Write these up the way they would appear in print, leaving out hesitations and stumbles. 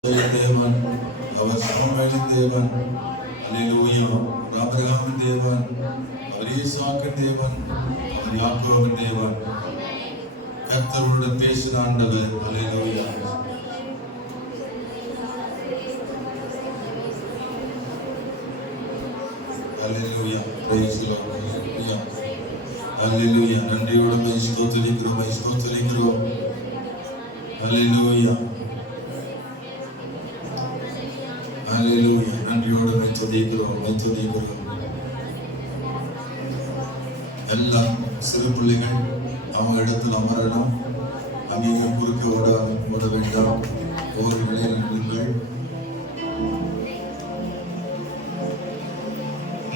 தேவன், அவர் சாமுவேலின் தேவன், அல்லேலூயா, ஆபிரகாமின் தேவன், அவர் ஈசாக்கின் தேவன், அவர் யாக்கோபின் தேவன். கர்த்தருடன் பேசின ஆண்டவர். அல்லேலூயா. அல்லேலூயா. praise the Lord. அல்லேலூயா. அல்லேலூயா. நன்றியோடு ஸ்தோத்திரிக்கிறோம். அல்லேலூயா. அல்லேலூயா. நன்றியோடு துதிக்கிறோம். எல்லா சிறு பிள்ளைகள் அவங்க இடத்தில் அமரணும். அங்கேயும் குறுக்க ஓட வேண்டாம். ஒவ்வொரு நிலையில் நின்றுங்கள்.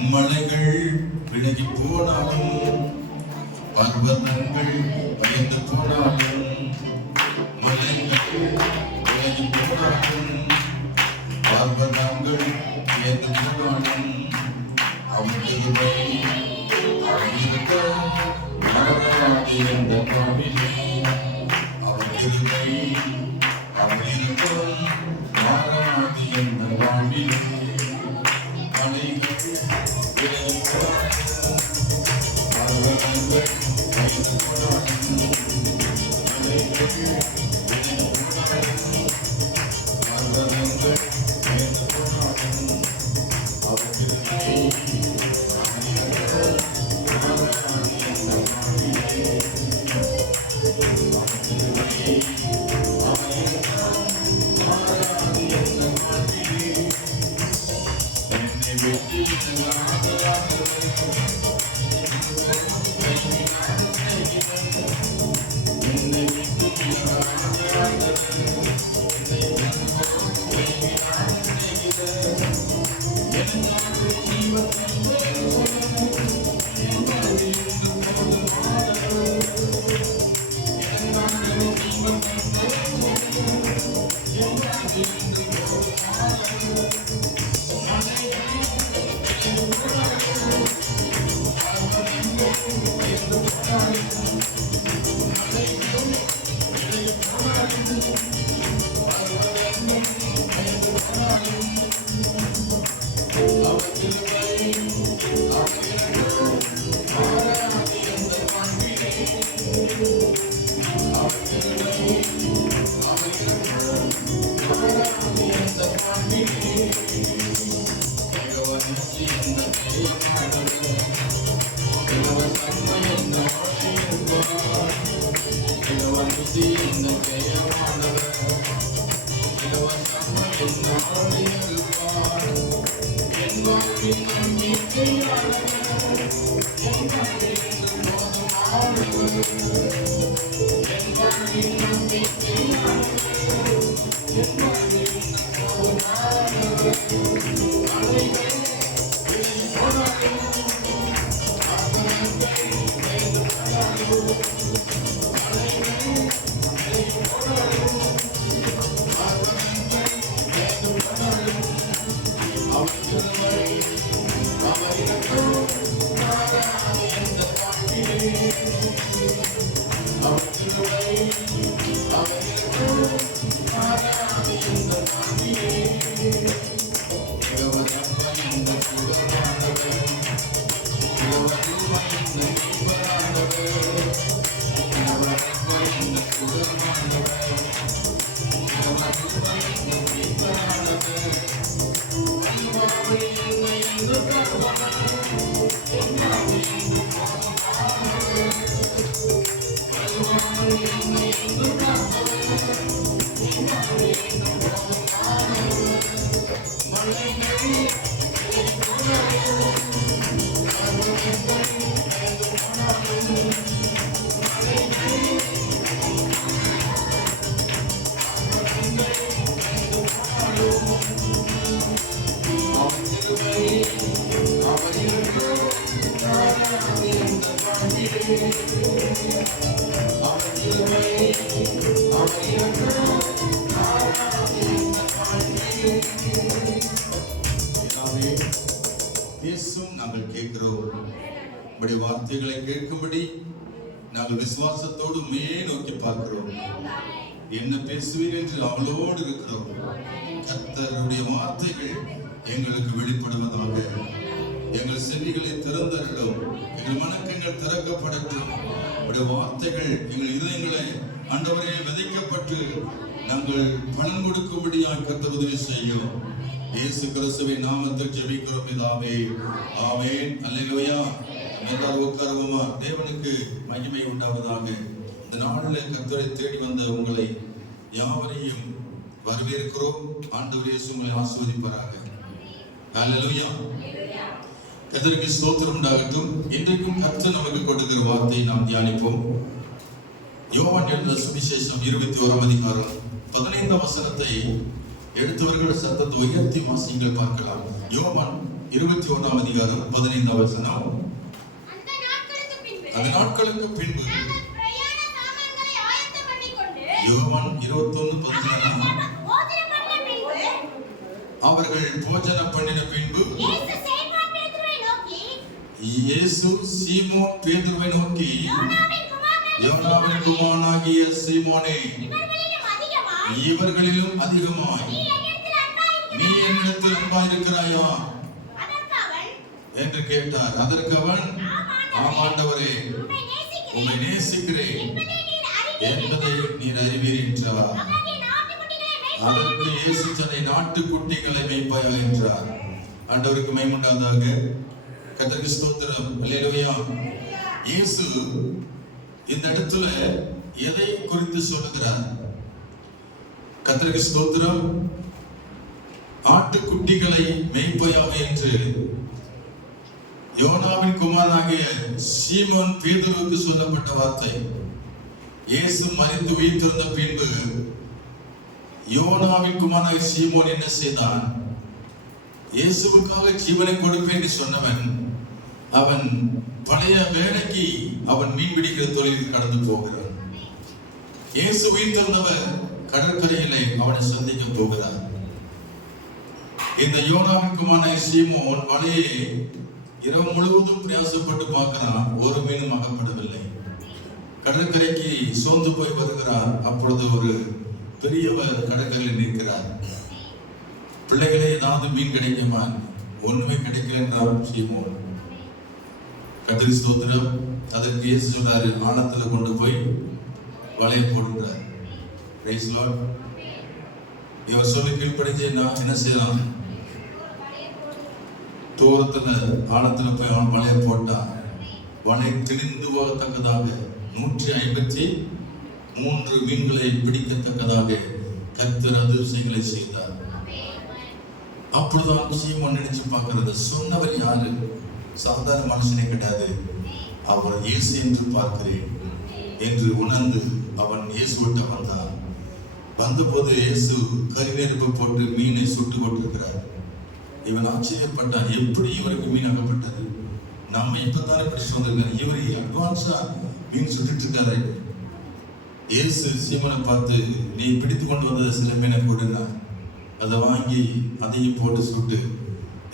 மலைகள் விலகி போனாலும், பர்வதங்கள் பயந்து போனாலும், மலைகள் விலகி போனாலும், பர்வதங்கள் பயந்து போனாலும், அவன் கிருபை இருக்க மறவாது என்ற பாவிலே, அவன் கிருபை இருக்க மறவாது என்ற பாவிலே. மலைகள் விலகி போனாலும், பர்வதங்கள் பயந்து போனாலும், மலைகள் விலகி போனாலும், பர்வதங்கள் பயந்து போனாலும், அவன் கிருபை வார்த்தைகளை கேட்கும்படி நாங்கள் விசுவாசத்தோடு மே நோக்கி பார்க்கிறோம். என்ன பேசுவீர் என்று அவளோடு இருக்கிறோம். கர்த்தருடைய வார்த்தைகள் எங்களுக்கு வெளிப்படுவதாக. எங்கள் செவிகளை திறந்தருளும், எங்கள் மனக்கண்கள் திறக்கப்படட்டும். உடைய வார்த்தைகள் எங்கள் இதயங்களை ஆண்டவரே விதைக்கப்பட்டு நாங்கள் பலன் கொடுக்கும்படியாக கர்த்தர் உதவி செய்யும். இயேசு கிறிஸ்துவின் நாமத்தில் ஜெபிக்கிறோம் பிதாவே, ஆமென். அல்லேலூயா. எல்லாரும் உட்காருவோமா? தேவனுக்கு மகிமை உண்டாவதாக. இந்த நாளில் கர்த்தரை தேடி வந்த உங்களை யாவரையும் வரவேற்கிறோம். ஆண்டவர் இயேசு உங்களை ஆசீர்வதிப்பாராக. அல்லேலூயா. கர்த்தருக்கு ஸ்தோத்திரம் உண்டாகட்டும். இன்றைக்கும் கர்த்தர் நமக்கு கொடுக்கிற வார்த்தையை நாம் தியானிப்போம். யோவான் எழுதின சுவிசேஷம் 21ஆம் அதிகாரம் 15ஆம் வசனத்தை எடுத்தவர்கள் சத்தத்தை உயர்த்தி வாசிங்கள் பார்க்கலாம். யோவான் 21ஆம் அதிகாரம் 15ஆம் வசனம். அந்த நாட்களுக்கு பின்பு யோவான் 21:15 அவர்கள் போஜன பண்ணின பின்பு இயேசு சீமோன் பேதுருவை நோக்கி, யோனாவின் குமாரனாகிய சீமோனே, இவர்களிலும் அதிகமாய் நீ என்னிடத்தில் அன்பாயிருக்கிறாயா என்று கேட்டார். அதற்கு அவன், ஆம் ஆண்டவரே, உம்மை நேசிக்கிறேன் என்பதை நீர் அறிவீர் என்றார். அதற்கு இயேசு தன்னை நாட்டுக்குட்டிகளை மேய்ப்பாயா என்றார். ஆண்டவருக்கு மகிமை உண்டாவதாக. கர்த்தருக்கு ஸ்தோத்திரம். அல்லேலூயா. இயேசு இந்த இடத்துல எதை குறித்து சொல்லுகிறார்? கர்த்தருக்கு ஸ்தோத்திரம். ஆட்டுக்குட்டிகளை மேய்ப்பாயாக என்று யோனாவின் குமாரனாகிய சீமோன் பேதுருவுக்கு சொல்லப்பட்ட வார்த்தை. இயேசு மரித்து உயிர்த்தெழுந்த பின்பு யோனாவின் குமாரனாகிய சீமோன் என்ன செய்தான்? இயேசுவுக்காக ஜீவனை கொடுப்பேன் என்று சொன்னவன், அவன் பழைய வேலைக்கு அவன் மீன் பிடிக்கிற தொழிலில் கடந்து போகிறான். இயேசு உயிர்த்தெழுந்தவர் கடற்கரையிலே அவனை சந்திக்க போகிறார். இந்த யோனாவின் குமாரனாகிய சீமோன் வலையை இரவு முழுவதும் பிரயாசப்பட்டு பார்க்கிறான். ஒரு மீனும் அகப்படவில்லை. கடற்கரைக்கு சோர்ந்து போய் வருகிறார். அப்பொழுது ஒரு பெரியவர் கடற்கரையில் நிற்கிறார். பிள்ளைகளே, ஏதாவது மீன் கிடைக்குமா? ஒண்ணுமே கிடைக்கல என்றார் சீமோன். கர்த்தருக்கு ஸ்தோத்திரம். அதற்கு இயேசு சொல்றாரு, ஆழத்துல கொண்டு போய் வலையை போடுகிறார். Praise Lord. இவர் சொல்லி கீழ்ப்படிஞ்சு என்ன செய்யலாம்? தூரத்துல ஆழத்துல போய் அவன் வலையை போட்டான். வலை திணிந்து போகத்தக்கதாக 153 மீன்களை பிடிக்கத்தக்கதாக கர்த்தர் அதிசயங்களை செய்தார். அப்பொழுதுதான் சீமோன் நினைச்சு பார்க்கிறது, சொன்னவர் யாரு? சாதாரண மனுஷனே கிடையாது, அவர் இயேசு என்று பார்க்கிறேன் என்று உணர்ந்து அவன் இயேசுவிட்ட வந்தான். வந்தபோது இயேசு கரிநெருப்பு போட்டு மீனை சுட்டு கொண்டிருக்கிறார். இவன் ஆச்சரியப்பட்டான், எப்படி இவருக்கு மீன் அகப்பட்டது? நம்ம இப்பதானே படிச்சு வந்திருக்காரு, இவர் அட்வான்ஸா மீன் சுட்டுட்டு இருக்காரு. இயேசு சீமோனை பார்த்து, நீ பிடித்து கொண்டு வந்தது சில மீனை கொடுனா, அதை வாங்கி அதையும் போட்டு சுட்டு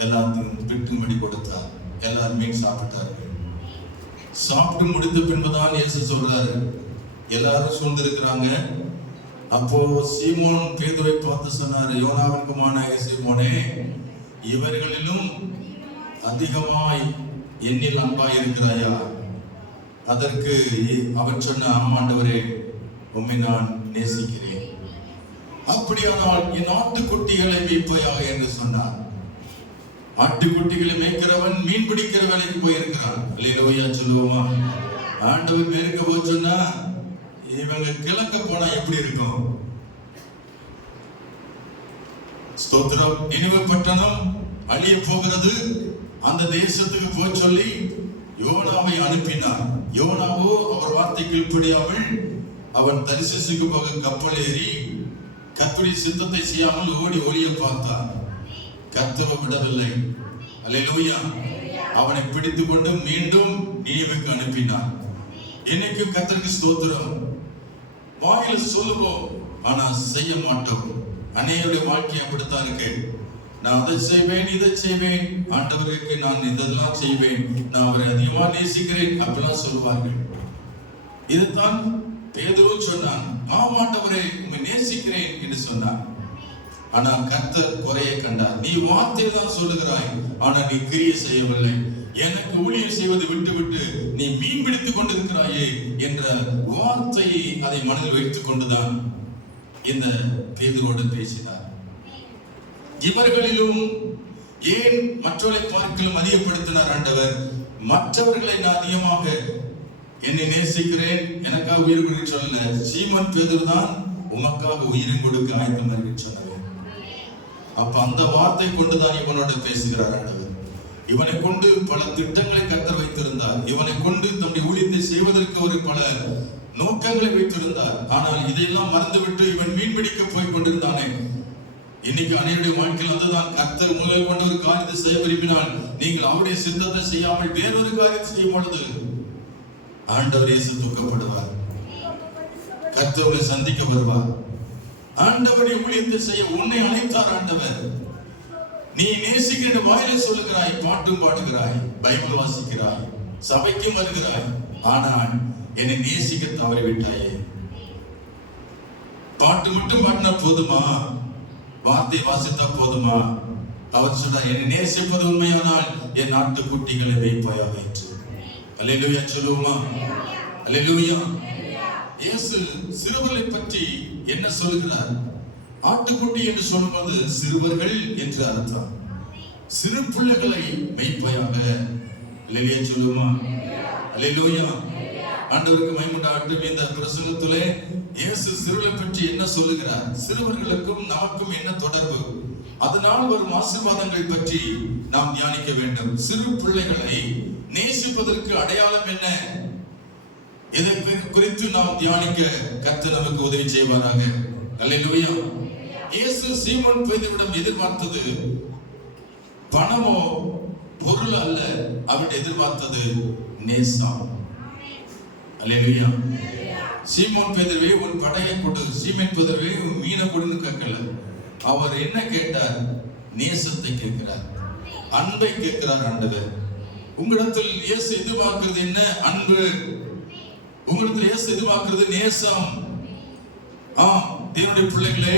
எல்லாத்தையும் பிட்டும்படி கொடுத்தார். எல்லாரும் மீன் சாப்பிட்டார்கள். சாப்பிட்டு முடித்த பின்புதான் இயேசு சொல்றாரு, எல்லாரும் சூழ்ந்திருக்கிறாங்க. அப்போ சீமோன் பேதுருவை பார்த்து சொன்னாரு, யோனாவின் குமாரனாகிய சீமோனே, இவர்களிலும் அதிகமாய் என்னில் அன்பாய் இருக்கிறாயா? அதற்கு அவர் சொன்ன, ஆம் ஆண்டவரே, உம்மை நான் நேசிக்கிறேன். அப்படியானால் என் ஆட்டுக்குட்டிகளை மேய்ப்பாயாக என்று சொன்னார். ஆட்டுக்குட்டிகளை மேய்க்கிறவன் மீன் பிடிக்கிற வேலைக்கு போயிருக்கிறான். அல்லேலூயா சொல்லுவோமா? ஆண்டவர் மேற்க போய் சொன்னா, இவங்க கிழக்க போனா எப்படி இருக்கும்? ஸ்தோத்திரம். நினிவே பட்டணம் அழிய போகிறது. அந்த தேசத்துக்கு போய் சொல்லி யோனாவை அனுப்பினார். யோனாவோ அவர் வார்த்தை கீழ்ப்படியாமல் அவன் தரிசிசுக்கு போக கப்பல் ஏறி கர்த்தருடைய சித்தத்தை செய்யாமல் ஓடி ஒளிய பார்த்தான். கர்த்தரை விடவில்லை. அல்லேலூயா. அவனை பிடித்துக் கொண்டு மீண்டும் நினிவேக்கு அனுப்பினார். இன்னைக்கும் கர்த்தருக்கு ஸ்தோத்திரம். வாயில சொல்லுவோம், ஆனா செய்ய மாட்டோம். அநேகருடைய வாழ்க்கை அப்படித்தான் இருக்கு. நான் அதை செய்வேன், இதை செய்வேன், ஆண்டவருக்கு நான் இதெல்லாம் செய்வேன், நான் அவரை அதிகமா நேசிக்கிறேன் அப்படிலாம் சொல்லுவார்கள். இதுதான் பேதுரு சொன்னான், ஆம் ஆண்டவரே, உம்மை நேசிக்கிறேன் என்று சொன்னான். ஆனா கர்த்தர் குறையை கண்டார். நீ வார்த்தையை தான் சொல்லுகிறாய், ஆனா நீ கிரியை செய்யவில்லை. எனக்கு ஊழியம் செய்வதை விட்டு நீ மீன் பிடித்துக் கொண்டிருக்கிறாயே என்ற வார்த்தையை அதை மனதில் வைத்துக் கொண்டுதான் இந்த பேதுருவோடு பேசினார். இவர்களிலும் ஏன் மற்றவர்களை பார்க்கலும் அதிகப்படுத்தினார் ஆண்டவர்? மற்றவர்களை நான் அதிகமாக என்னை நேசிக்கிறேன், எனக்காக உயிர் கொடுக்க சொல்லல. சீமோன் பேதுரு தான் உமக்காக உயிரும் கொடுக்க ஆயத்தமாக சொன்னவர். அப்ப அந்த வார்த்தை கொண்டுதான் இவனோட பேசுகிறார் ஆண்டவர். இவனை கொண்டு பல திட்டங்களை கர்த்தர் வைத்திருந்தார். இவனை கொண்டு தம்முடைய ஊழியத்தை செய்வதற்கு ஒரு பல நோக்கங்களை வைத்திருந்தார். ஆனால் இதையெல்லாம் மறந்துவிட்டு இவன் மீன்பிடிக்க போய் கொண்டிருந்தானே. இன்னைக்கு அனைவருடைய வாழ்க்கையில் அதுதான். கர்த்தர் முதல் கொண்டு ஒரு காரியத்தை செய்ய விரும்பினால் நீங்கள் அவருடைய சித்தத்தை செய்யாமல் வேறொரு காரியத்தை செய்யும் பொழுது ஆண்டவர் இயேசு துக்கப்படுவார். கர்த்தரை சந்திக்க வருவார். ஆண்டவருடைய ஊழியத்தை செய்ய உன்னை அழைத்தார் ஆண்டவர். நீ நேசிக்கிற வாயில சொல்லுகிறாய், பாட்டும் பாடுகிறாய், பைபிள் வாசிக்கிறாய், சபைக்கும் வருகிறாய், ஆனால் என்னை நேசிக்க தவறிவிட்டாயே. பாட்டு மட்டும் பாடினா போதுமா? வார்த்தை வாசித்தா போதுமா? அவர் சொன்னார், என்னை நேசிப்பது உண்மையானால் என் நாட்டுக்குட்டிகளை வைப்பாயாக என்று. அல்லேலூயா சொல்லுவோமா? அல்லேலூயா. இயேசு சிறுவர்களை பற்றி என்ன சொல்கிறார்? ஆட்டுக்குட்டி என்று சொல்லும்போது சிறுவர்கள் என்று அர்த்தம். சிறு பிள்ளைகளை மெய்ப்பாயாக. அல்லேலூயா சொல்லுவோமா? அல்லேலூயா. ஆண்டவருக்கு மகிமை உண்டாகட்டும். இந்த பிரசங்கத்திலே இயேசு சிறுவர்களை பற்றி என்ன சொல்லுகிறார்? சிறுவர்களுக்கும் நமக்கும் என்ன தொடர்பு? அதனால் வரும் ஆசீர்வாதங்கள் பற்றி நாம் தியானிக்க வேண்டும். சிறு பிள்ளைகளை நேசிப்பதற்கு அடையாளம் என்ன? இதை குறித்து நாம் தியானிக்க கர்த்தர் நமக்கு உதவி செய்வாராக. அல்லேலூயா. இயேசு சீமோன் பேதுருவிடம் எதிர்பார்த்தது பணமோ பொருள் அல்ல, அவர் எதிர்பார்த்தது நேசம். அல்லேலூயா. சீமோன் பேதுருவே ஒரு படையை கொடு, சீமோன் பேதுருவே ஒரு மீனை கொடுன்னு கேட்கல. அவர் என்ன கேட்டார்? நேசத்தை கேட்கிறார், அன்பை கேட்கிறார். ஆண்டவர் உங்களிடத்தில் இயேசு எதிர்பார்க்கிறது என்ன? அன்பு. உங்களிடத்தில் இயேசு எதிர்பார்க்கிறது நேசம். தேவனுடைய பிள்ளைகளே,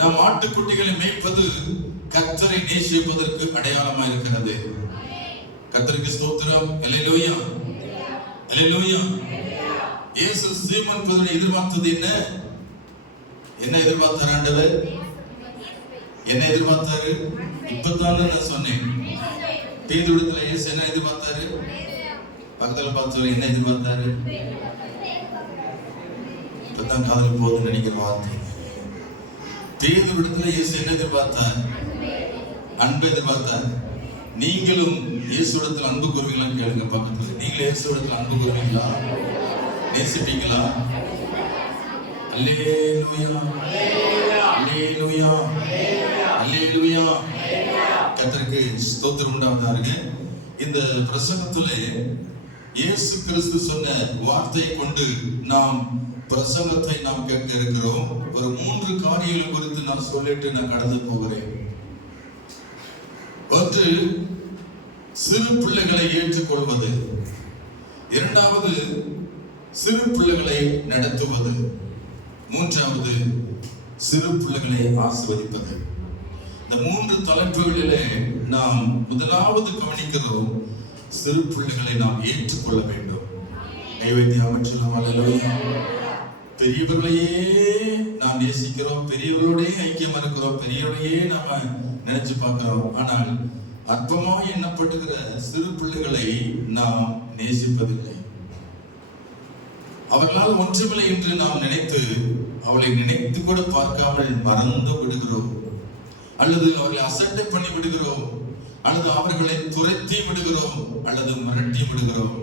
நாம் ஆட்டுக்குட்டிகளை மேய்ப்பது கர்த்தரை நேசிப்பதற்கு அடையாளமா இருக்கிறது. கர்த்தருக்கு ஸ்தோத்திரம். அல்லேலூயா. அல்லேலூயா. இயேசு சீமோன் பேதுருவை எதிர்பார்த்தது என்ன? என்ன எதிர்பார்த்தார் ஆண்டவர்? என்ன எதிர்பார்த்தாரு? இப்பதான் நான் சொன்னேன். பேதுருவிடத்துல இயேசு என்ன எதிர்பார்த்தாரு? பக்கத்துல பார்த்தவர் என்ன எதிர்பார்த்தாரு? இப்பதான் காதல் போகுதுன்னு நினைக்கிற வார்த்தை. பேதுருவிடத்துல இயேசு என்ன எதிர்பார்த்தார்? அன்பை எதிர்பார்த்தார். நீங்களும் இயேசுவிடத்தில் அன்பு கூறுவீங்களான்னு கேளுங்க பக்கத்துல. நீங்களும் இயேசுவிடத்தில் அன்பு கூறுவீங்களா? நேசிப்பீங்களா? அல்லேலூயா. அல்லேலூயா. அல்லேலூயா. கர்த்தருக்கு ஸ்தோத்திரம் உண்டாவதாக. இந்த பிரசங்கத்திலே இயேசு கிறிஸ்து சொன்ன வார்த்தையை கொண்டு நாம் பிரசங்கத்தை நாம் கேட்க இருக்கிறோம். ஒரு 3 காரியங்கள் குறித்து நான் சொல்லிட்டு நான் கடந்து போகிறேன். ஒன்று, சிறு பிள்ளைகளை ஏற்றுக்கொள்வது. இரண்டாவது, சிறு பிள்ளைகளை நடத்துவது. மூன்றாவது, சிறு பிள்ளைகளை ஆசீர்வதிப்பது. இந்த 3 தலைப்புகளிலே நாம் முதலாவது கவனிக்கிறோம், சிறு பிள்ளைகளை நாம் ஏற்றுக்கொள்ள வேண்டும். கைவைத்திய அமைச்சர் அல்லேலூயா. பெரியவர்களையே நாம் நேசிக்கிறோம், பெரியவர்களோடே ஐக்கியமா இருக்கிறோம், பெரியவர்களையே நாம நினைச்சு பார்க்கிறோம். ஆனால் அற்பமாக எண்ணப்படுகிற சிறு பிள்ளைகளை நாம் நேசிப்பதில்லை. அவர்களால் ஒன்றுமில்லை என்று நாம் நினைத்து அவளை நினைத்து கூட பார்க்காமல் மறந்து விடுகிறோம், அல்லது அவர்களை அசட்டை பண்ணி விடுகிறோம், அல்லது அவர்களை துரத்தி விடுகிறோம், அல்லது மிரட்டி விடுகிறோம்,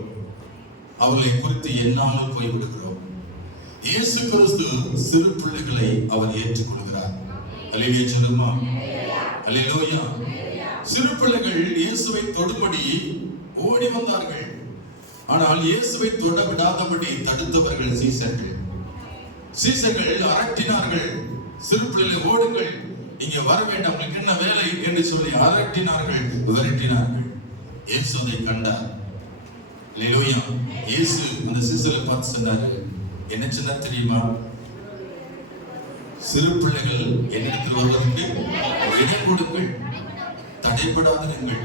அவர்களை குறித்து எண்ணாமல் போய் விடுகிறோம். இயேசு கிறிஸ்து சிறு பிள்ளைகளை அவர் ஏற்றுக்கொள்கிறார். அல்லேலூயா சொல்லுமா? அல்லேலூயா. சிறு பிள்ளைகள் இயேசுவை தொடும்படி ஓடி வந்தார்கள். ஆனால் இயேசுவை தொட விடாதபடி தடுத்தவர்கள் சீசர்கள். சீசர்கள் அரட்டினார்கள். சிறு பிள்ளைகளை ஓடுங்கள், இங்க வர வேண்டாம், உங்களுக்கு என்ன வேலை என்று சொல்லி அரட்டினார்கள், விரட்டினார்கள். இயேசு அதை கண்டார். அல்லேலூயா. இயேசு அந்த சீசரை பார்த்து சொன்னாரு, என்ன சொன்னா தெரியுமா? சிறு பிள்ளைகள் என்னிடத்தில் வருவதற்கு இடம் கொடுங்கள், தடைபடாதிருங்கள்,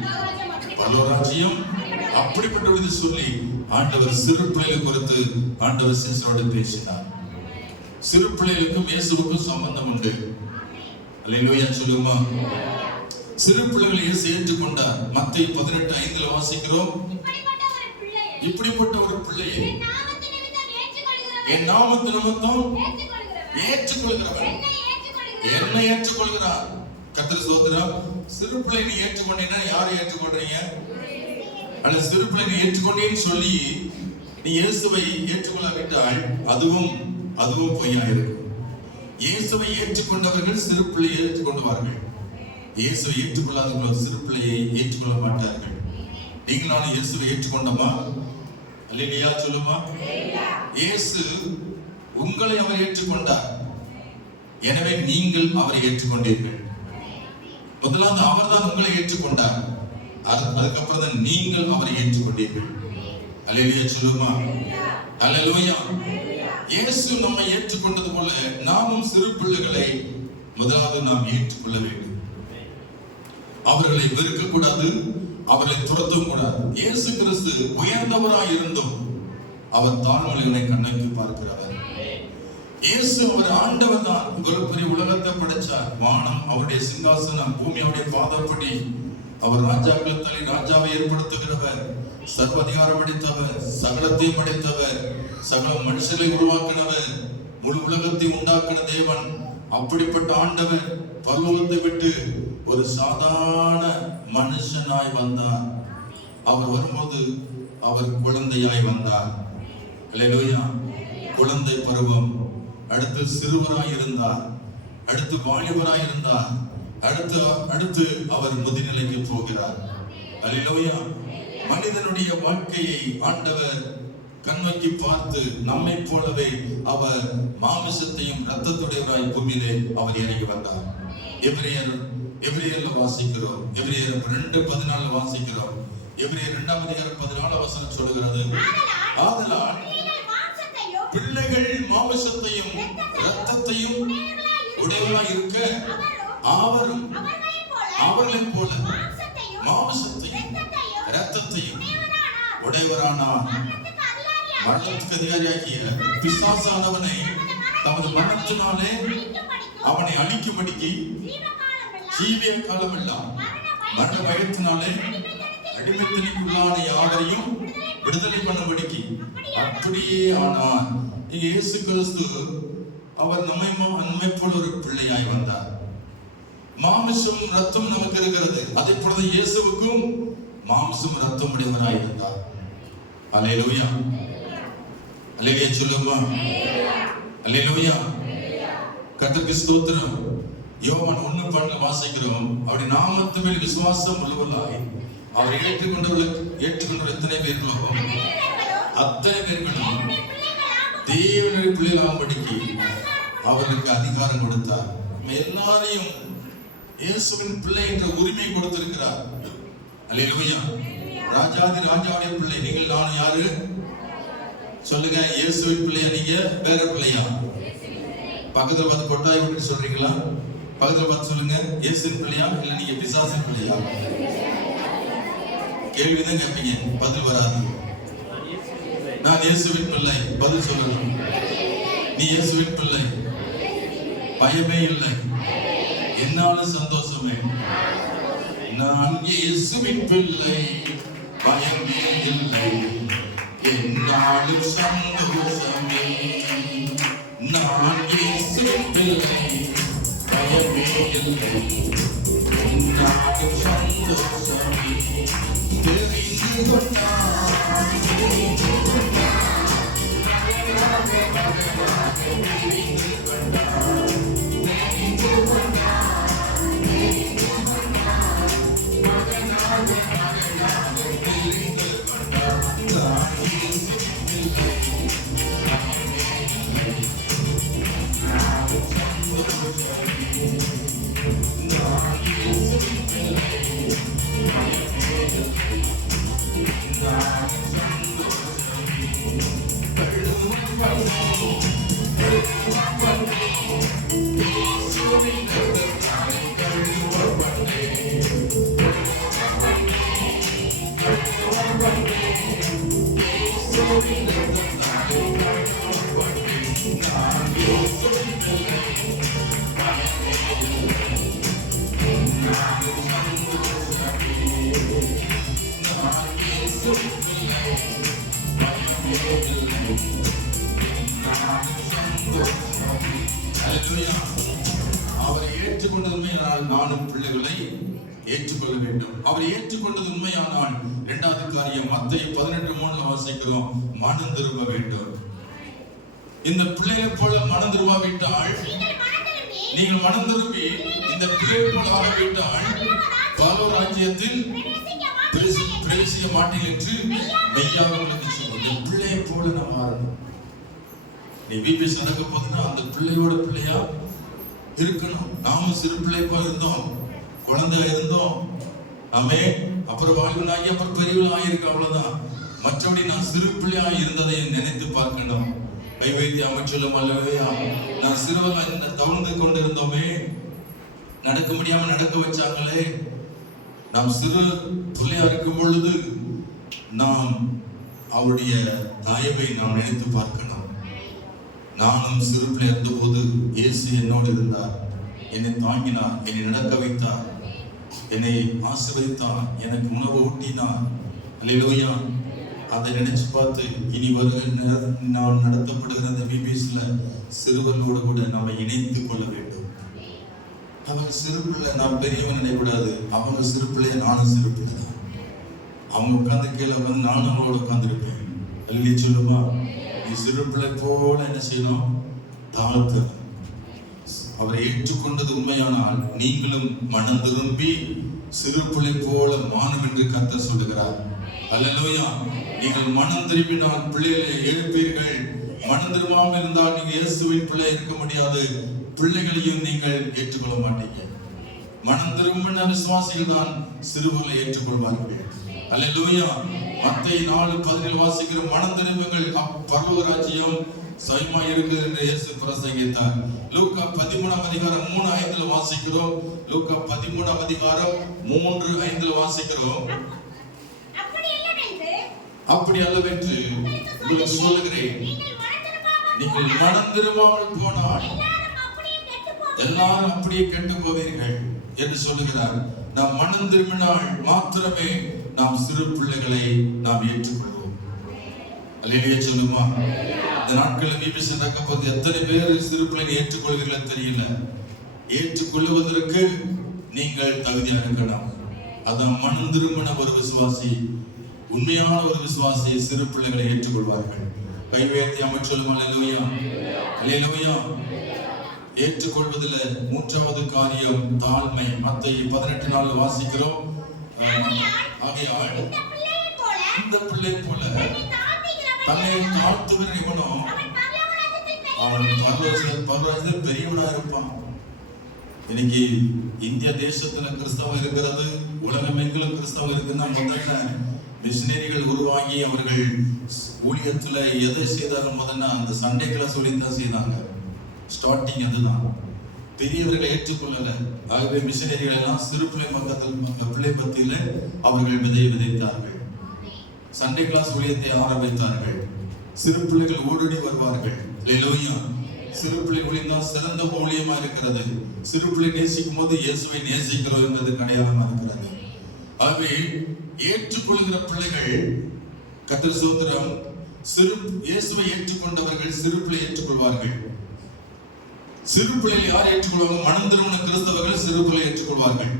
பரலோராஜ்யம் அப்படிப்பட்ட இது சொல்லி ஆண்டவர் சிறு பிள்ளைகள் குறித்து ஆண்டவர் சீசரோடு பேசினார். சிறு பிள்ளைகளுக்கும் இயேசுவுக்கும் சம்பந்தம் உண்டு. அல்லேலூயா சொல்லுமா. சிறு பிள்ளைகளை இயேசு ஏற்றுக்கொண்டார். மத்தேயு 18:5 வாசிக்கிறோம், இப்படிப்பட்ட ஒரு பிள்ளையை என் நாமத்து நிமித்தம் ஏற்றுக்கொள்கிறவன் என்னை ஏற்றுக்கொள்கிறார். கர்த்தர் ஸ்தோத்திரம். சிறு பிள்ளையை ஏற்றுக்கொண்டீங்கன்னா யாரை ஏற்றுக்கொள்றீங்க? அந்த சிறு பிள்ளையை ஏற்றுக்கொண்டேன்னு சொல்லி நீ இயேசுவை ஏற்றுக்கொள்ளாவிட்டால் அதுவும் பொய்யா இருக்கும். இயேசுவை ஏற்றுக்கொண்டவர்கள் சிறு பிள்ளையை ஏற்றுக்கொண்டுவார்கள். இயேசுவை ஏற்றுக்கொள்ளாதவர்கள் சிறு பிள்ளையை ஏற்றுக்கொள்ள மாட்டார்கள். நீங்கள் நானும் இயேசுவை ஏற்றுக்கொண்டோமா? அல்லேலூயா சொல்லுமா. இயேசு உங்களை அவர் ஏற்றுக்கொண்டார், எனவே நீங்கள் அவரை ஏற்றுக்கொண்டீர்கள். முதலாவது அவர் தான் உங்களை ஏற்றுக்கொண்டார், அதுக்கப்புறம் தான் நீங்கள் அவரை ஏற்றுக்கொண்டீர்கள். அல்லேலூயா சொல்லுமா. அல்லேலூயா. இயேசு நம்மை ஏற்றுக்கொண்டது போல நாமும் சிறு பிள்ளைகளை முதலாவது நாம் ஏற்றுக்கொள்ள வேண்டும். அவர்களை வெறுக்க கூடாது, அவர்களை துரத்தவும் கூடாது. இயேசு கிறிஸ்து உயர்ந்தவராய் இருந்தும் அவர் தாழ்நிலைகளை கண்ணோக்கி பார்க்கிறவர். இயேசு அவர் ஆண்டவர் தான். இவ்வளவு பெரிய உலகத்தை படைச்சார். வானம் அவருடைய சிங்காசனம், பூமி அவருடைய பாதப்படி. அவர் ராஜாக்கள் தலை ராஜாவை ஏற்படுத்துகிறவர், சர்வ அதிகாரம் படைத்தவர், சகலத்தையும் படைத்தவர், சகல மனுஷரை உருவாக்கினவர், முழு உலகத்தை உண்டாக்கின தேவன். அப்படிப்பட்ட ஆண்டவர் பரலோகத்தை விட்டு ஒரு சாதாரண மனுஷனாய் வந்தார். அவர் வரும்போது அவர் குழந்தையாய் வந்தார். அல்லேலூயா. குழந்தை பருவம், அடுத்து சிறுவராய் இருந்தார், அடுத்து வாலிபராய் இருந்தார், அடுத்து அவர் முதுநிலைக்கு போகிறார். அல்லேலூயா. மனிதனுடைய வாழ்க்கையை ஆண்டவர் கண்ணோக்கி பார்த்து நம்மை போலவே அவர் மாமிசத்தையும் இரத்தத்துடையவராய் பூமியிலே அவர் இறங்கி வந்தார். எபிரேயர்ல வாசிக்கிறோம். எபிரேயர் 2:14 வாசிக்கிறோம். எபிரேயர் 2:14 சொல்லுகிறது, ஆதலால் பிள்ளைகள் மாமிசத்தையும் இரத்தத்தையும் உடையவராய் இருக்க அவரும் அவர்களைப் போல மாமிசத்தையும் இரத்தத்தையும் உடையவரானார். மரணத்துக்கு அதிகாரியாகிய பிசாசானவனை தமது மரணத்தினாலே அவனை அழிக்கும்படிக்கு ஜீவிய காலமெல்லாம் மரண பயத்தினாலே அடிமைத்தனைக்குள்ளான யாவரையும் விடுதலை பண்ணும்படிக்கு அப்படியே ஆனார். இயேசு கிறிஸ்து அவர் நம்மை போல ஒரு பிள்ளையாய் வந்தார். மாமிசம் ரத்தம் நமக்கு இருக்கிறது, அதே போல இயேசுவுக்கும் மாம்சம் ரத்தம் உடையவராய் இருந்தார். அல்லேலூயா. அல்லேலூயா சொல்லுமா. அல்லேலூயா. கர்த்தருக்கு ஸ்தோத்திரம். யோவான் 1:12 வாசிக்கிறோம், அவருடைய நாமத்து மேல் விசுவாசம் உள்ளவர்களாய் அவரை ஏற்றுக்கொண்டவர் எத்தனை பேர்களோ அத்தனை பேர்களும் தேவனுடைய பிள்ளைகளாகும்படிக்கு அவர்களுக்கு அதிகாரம் கொடுத்தார். எல்லாரையும் இயேசுவின் பிள்ளை என்ற உரிமை கொடுத்திருக்கிறார். அல்லேலூயா. ராஜாதி ராஜாவுடைய பிள்ளை நீங்கள். நான் யாரு சொல்லுங்க? இயேசுவின் பிள்ளையா? நீங்க வேற பிள்ளையா? பக்கத்துல பார்த்து கொட்டாய் விட்டு சொல்றீங்களா? பக்கத்துல பார்த்து சொல்லுங்க, இயேசுவின் பிள்ளையா இல்ல நீங்க பிசாசின் பிள்ளையா? கேள்விதான் கேட்பீங்க, பதில் வராது. நான் இயேசுவின் பிள்ளை, பதில் சொல்லணும். நீ இயேசுவின் பிள்ளை, பயமே இல்லை, என்னாலும் சந்தோஷமே. நான் இயேசுவின் பிள்ளை, பயமே இல்லை, என்னாலும் சந்தோஷமே. நான் இயேசுவின் பிள்ளை, பயமே இல்லை, என்னாலும் சந்தோஷமே. தெரிந்து கொண்டார், தெரிந்து கொண்டார், தெரிந்து கொண்டார், தெரிந்து கொண்டார், தெரிந்து கொண்டார், மகனாக மகனாக தெரிந்து கொண்டார். நான் இயேசுவின் பிள்ளை, பயமே இல்லை, என்னாலும் சந்தோஷமே. நான் இயேசுவின் பிள்ளை, பயமே இல்லை, என்னாலும் சந்தோஷமே. அவரை ஏற்றுக்கொண்டது உண்மையானால் நானும் பிள்ளைகளை ஏற்றுக்கொள்ள வேண்டும். அவரை ஏற்றுக்கொண்டது உண்மையானால் இரண்டாவது காரியம் மத்தேயு 18:3 வாசிக்கிறோம், மனம் திரும்ப வேண்டும். இந்த பிள்ளைகளை போல மனம் திரும்பாவிட்டால், நீங்கள் மனம் திரும்பி இந்த பிள்ளைகளை போல ஆகிவிட்டால் பரலோக ராஜ்யத்தில் பிரவேசிக்க மாட்டீர்கள் என்று மெய்யாக உங்களுக்கு சொல்லுங்கள். இந்த பிள்ளையை போல நாம் மாறணும். நீ விபிஎஸ் நடக்க போதுன்னா அந்த பிள்ளையோட பிள்ளையா இருக்கணும். நாமும் சிறு பிள்ளை போல இருந்தோம், குழந்தை இருந்தோம், ஆமே. அப்புறம் வாழ்வுனாகி அப்புறம் பெரியவள் ஆயிருக்கு, அவ்வளவுதான். மற்றபடி நான் சிறு பிள்ளையா இருந்ததை நினைத்து பார்க்கணும். கை வைத்து அமைச்சலும் அல்லவே, நான் சிறுவலா தவழ்ந்து கொண்டு இருந்தோமே, நடக்க முடியாம நடக்க வச்சாங்களே. நாம் சிறு பிள்ளையா இருக்கும் பொழுது நாம் அவருடைய தயவை நாம் நினைத்து பார்க்கணும். நானும் சிறு பிள்ளை இருந்த போது இயேசு என்னோடு இருந்தார், என்னை தாங்கினார், என்னை நடக்க வைத்தார், என்னை ஆசீர்வதித்தார், எனக்கு உணவு ஊட்டினார். அல்லேலூயா. அதை நினைச்சு பார்த்து இனி வருகிற நான் நடத்தப்படுகிற அந்த விபிஎஸ்ல சிறுவர்களோடு கூட நம்ம இணைத்து கொள்ள வேண்டும். அவங்க சிறு பிள்ளை, நான் பெரியவன் நினைக்கூடாது. அவங்க சிறு பிள்ளைய நானும் சிறு பிள்ளை தான். அவங்க உட்கார்ந்து கீழே உட்காந்து நானும் அவங்களோட உட்காந்துருப்பேன். அல்லி சொல்லுமா, நீ சிறு பிள்ளை போல என்ன செய்யணும்? தாழ்த்த. அவரை ஏற்றுக்கொண்டது உண்மையானால் நீங்களும் மனம் திரும்பி சிறு பிள்ளை போல மானம் என்று கர்த்தர் சொல்லுகிறார். அல்லேலூயா. நீங்கள் மனம் திரும்பினால் பிள்ளைகளை எழுப்பீர்கள். மனம் திரும்பாமல் இருந்தால் நீங்க இயேசுவின் பிள்ளை இருக்க முடியாது. பிள்ளைகளையும் நீங்கள் ஏற்றுக்கொள்ள மாட்டீங்க. மனம் திரும்பின விசுவாசிகள் தான் சிறுவர்களை ஏற்றுக்கொள்வார்கள். அல்லேலூயா. மத்தேயு 4:17 வாசிக்கிற, மனம் திரும்புங்கள், பரலோக ராஜ்யம் சமீபமாய் இருக்கிறது என்று இயேசு பிரசங்கித்தார். லூக்கா 13:3-5 வாசிக்கிறோம். லூக்கா 13:3-5 வாசிக்கிறோம். அப்படி அல்லவென்று உங்களுக்கு சொல்லுகிறேன், நீங்கள் மனம் திரும்பாமல் போனால் எல்லாரும் அப்படியே கெட்டு போவீர்கள் என்று சொல்லுகிறார். நாம் மனம் திரும்பினால் மாத்திரமே நாம் சிறு பிள்ளைகளை நாம் ஏற்றுக்கொள்வோம். அல்லேலூயா சொல்லுமா. இந்த நாட்களில் விபிஎஸ் நடக்க போது எத்தனை பேர் சிறு பிள்ளைகளை ஏற்றுக்கொள்வீர்கள் தெரியல. ஏற்றுக்கொள்வதற்கு நீங்கள் தகுதியாக இருக்கணும். அதான் மனம் திரும்பின ஒரு விசுவாசி, உண்மையான ஒரு விசுவாசி சிறு பிள்ளைகளை ஏற்றுக்கொள்வார்கள். கை உயர்த்தி அமைச்சலும் அல்லேலூயா. அல்லேலூயா. ஏற்றுக்கொள்வதில் மூன்றாவது காரியம் தாழ்மை. மத்தேயு 18:4 வாசிக்கிறோம். ஆகையால் இந்த பிள்ளை போல தன்னை தாழ்த்துகிற இவனோ அவன் பரலோகத்தில் பெரியவனா இருப்பான். இன்னைக்கு இந்திய தேசத்துல கிறிஸ்தவம் இருக்கிறது, உலகமெங்கிலும் கிறிஸ்தவம் இருக்குன்னா முதல்ல மிஷினரிகள் உருவாகி அவர்கள் ஊழியத்துல எதை செய்தாலும் முதல்ல அந்த சண்டே கிளாஸ் சொல்லித்தான் செய்தாங்க. ஸ்டார்டிங் அதுதான். பெரியவர்களை ஏற்றுக்கொள்ளல. ஆகவே மிஷினரிகள் எல்லாம் சிறு பிள்ளை மத்தியில அவர்கள் விதைத்தார்கள். சண்டே கிளாஸ் ஊழியத்தை ஆரம்பித்தார்கள். சிறு பிள்ளைகள் ஓடோடி வருவார்கள். அல்லேலூயா. சிறு பிள்ளை ஊழியம் சிறந்த ஊழியமா இருக்கிறது. சிறு பிள்ளை நேசிக்கும் போது இயேசுவை நேசிக்கிறோம் என்பது அடையாளமா இருக்கிறது. ஆகவே ஏற்றுக்கொள்கிற பிள்ளைகள், கர்த்தர் ஸ்தோத்திரம், இயேசுவை ஏற்றுக்கொண்டவர்கள் சிறு பிள்ளை ஏற்றுக்கொள்வார்கள். சிறு பிள்ளைகளை யார் ஏற்றுக்கொள்வாங்க? மனம் திரும்பின கிறிஸ்தவர்கள் சிறு பிள்ளை ஏற்றுக்கொள்வார்கள்.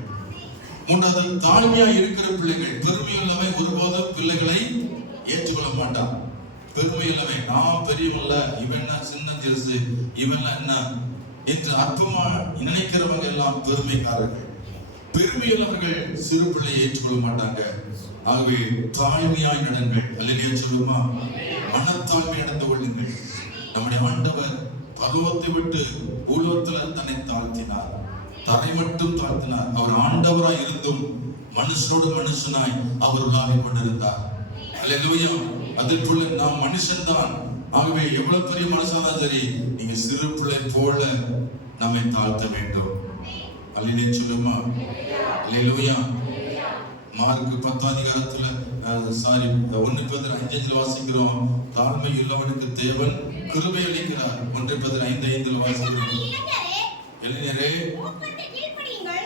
மூன்றாவது, தாழ்மையா இருக்கிற பிள்ளைகள். பெருமையுள்ளவை ஒருபோதும் பிள்ளைகளை ஏற்றுக்கொள்ள மாட்டான். பெருமையுள்ளவை, நான் பெரியவல்ல, இவன் என்ன சின்ன ஜெருசு, இவன் என்ன என்று அற்பமா நினைக்கிறவங்க எல்லாம் பெருமைக்காரர்கள். பெருமையுள்ளவர்கள் சிறு பிள்ளையை ஏற்றுக்கொள்ள மாட்டாங்க. ஆகவே தாழ்மையாய் நடங்கள். அல்லேலூயா சொல்லுமா. மனத்தாழ்மை நடந்து கொள்ளுங்கள். நம்முடைய ஆண்டவர் பரலோகத்தை விட்டு பூலோகத்தில் தன்னை தாழ்த்தினார், தரை மட்டும் தாழ்த்தினார். அவர் ஆண்டவராய் இருந்தும் மனுஷனோடு மனுஷனாய் அவர் உலாவிக் கொண்டிருந்தார். அல்லேலூயா. அதே போல நாம் மனுஷன் தான். ஆகவே எவ்வளவு பெரிய மனுஷனா சரி, நீங்க சிறு பிள்ளை போல நம்மை தாழ்த்த வேண்டும். அல்லேலூயா சொல்லுமா. அல்லேலூயா. மார்க் 10 அதிகாரத்துல 1 பேதுரு 5:5 வாசிக்கிறோம். தாழ்மை உள்ளவனுக்கு தேவன் கிருபை அளிக்கிறார். 1 பேதுரு 5:5 வாசிக்கிறோம். இளைஞரே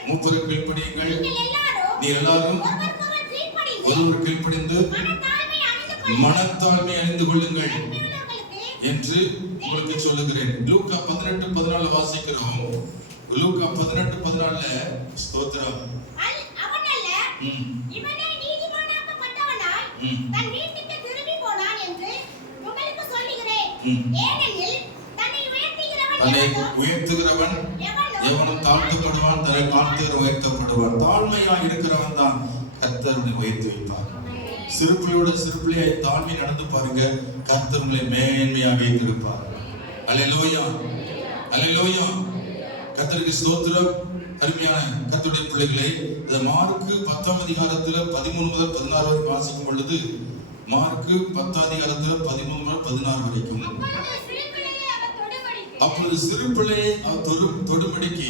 மூப்பருக்கு கீழ்ப்படியுங்கள். நீர் எல்லாரும் ஒருவர் கீழ்ப்படிந்து மனத்தாழ்மை அணிந்து கொள்ளுங்கள் என்று உங்களுக்கு சொல்லுகிறேன். லூக்கா 18:14 வாசிக்கிறோம். லூக்கா 18:14 ஸ்தோத்திரம். இவனே நீதிமானாக்கப்பட்டவனாய் தன் வீட்டுக்கு திரும்பி போனான் என்று உங்களுக்கு சொல்லுகிறேன். ஏனெனில் தன்னை உயர்த்துகிறவன் எவனும் தாழ்த்தப்படுவான், தன்னை தாழ்த்துகிறவன் உயர்த்தப்படுவான். தாழ்மையாய் இருக்கிறவன் தான் கர்த்தர் உயர்த்தி வைப்பார். சிறுபிள்ளையை தாழ்மை நடந்து பாருங்க, கர்த்தர் உங்களை மேன்மையாக வைத்திருப்பார். அல்லேலூயா, அல்லேலூயா. கர்த்தருக்கு ஸ்தோத்திரம். அருமையான கர்த்தருடைய பிள்ளைகளை, இந்த மார்க் 10 அதிகாரத்துல 13 முதல் 16 வரைக்கும் வாசிக்கும் பொழுது, மார்க் 10 அதிகாரத்துல 13 முதல் 16 வரைக்கும், அப்பொழுது சிறு பிள்ளையை அவர் தொடும்படிக்கு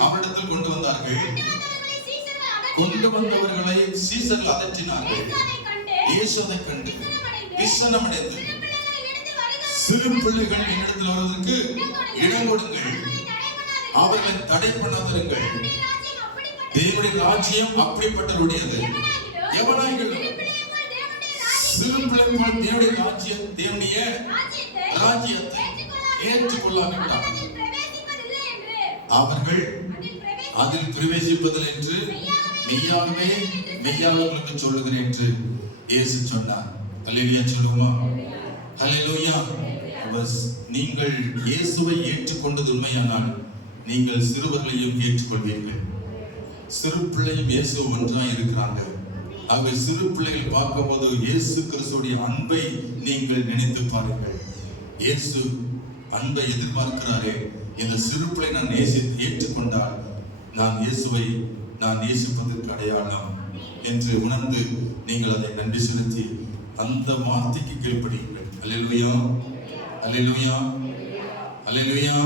அவரிடத்தில் கொண்டு வந்தார்கள். கொண்டு வந்தவர்களை சீசர்கள் அதட்டினார்கள். இயேசு அதைக் கண்டு பிசனமடைந்து, சிறு பிள்ளைகள் என்னிடத்தில் வருவதற்கு இடம் கொடுங்கள், அவர்களை தடை பண்ணாதிருங்கள். தேவனுடைய ராஜ்யம் அப்படிப்பட்டவருடையது. எவனாகிலும் சிறு பிள்ளை போல் தேவனுடைய ராஜ்யம், தேவனுடைய ராஜ்யத்தை ஏற்றுக்கொள்ளாவிட்டார் அவர்கள் அதில் பிரவேசிப்பதில்லை என்று மெய்யாகவே உங்களுக்கு சொல்லுகிறேன் என்று இயேசு சொன்னார். அல்லேலூயா சொல்லுமா? அல்லேலூயா. நீங்கள் இயேசுவை ஏற்றுக்கொண்டது உண்மையானால் நீங்கள் சிறுவர்களையும் ஏற்றுக்கொள்வீர்கள். சிறு பிள்ளையும் இயேசு ஒன்றாய் இருக்கிறாங்க. ஆக சிறு பிள்ளைகள் பார்க்கும்போது இயேசு கிறிஸ்துடைய அன்பை நீங்கள் நினைத்து பாருங்கள். இயேசு அன்பை எதிர்பார்க்கிறாரே. இந்த சிறு பிள்ளை நான் ஏற்றுக்கொண்டால் நான் இயேசுவை நேசிப்பதற்கு அடையாளம் என்று உணர்ந்து நீங்கள் அதை நன்றி செலுத்தி அந்த வார்த்தைக்கு கீழ்ப்படியுங்கள். அல்லேலூயா, அல்லேலூயா, அல்லேலூயா.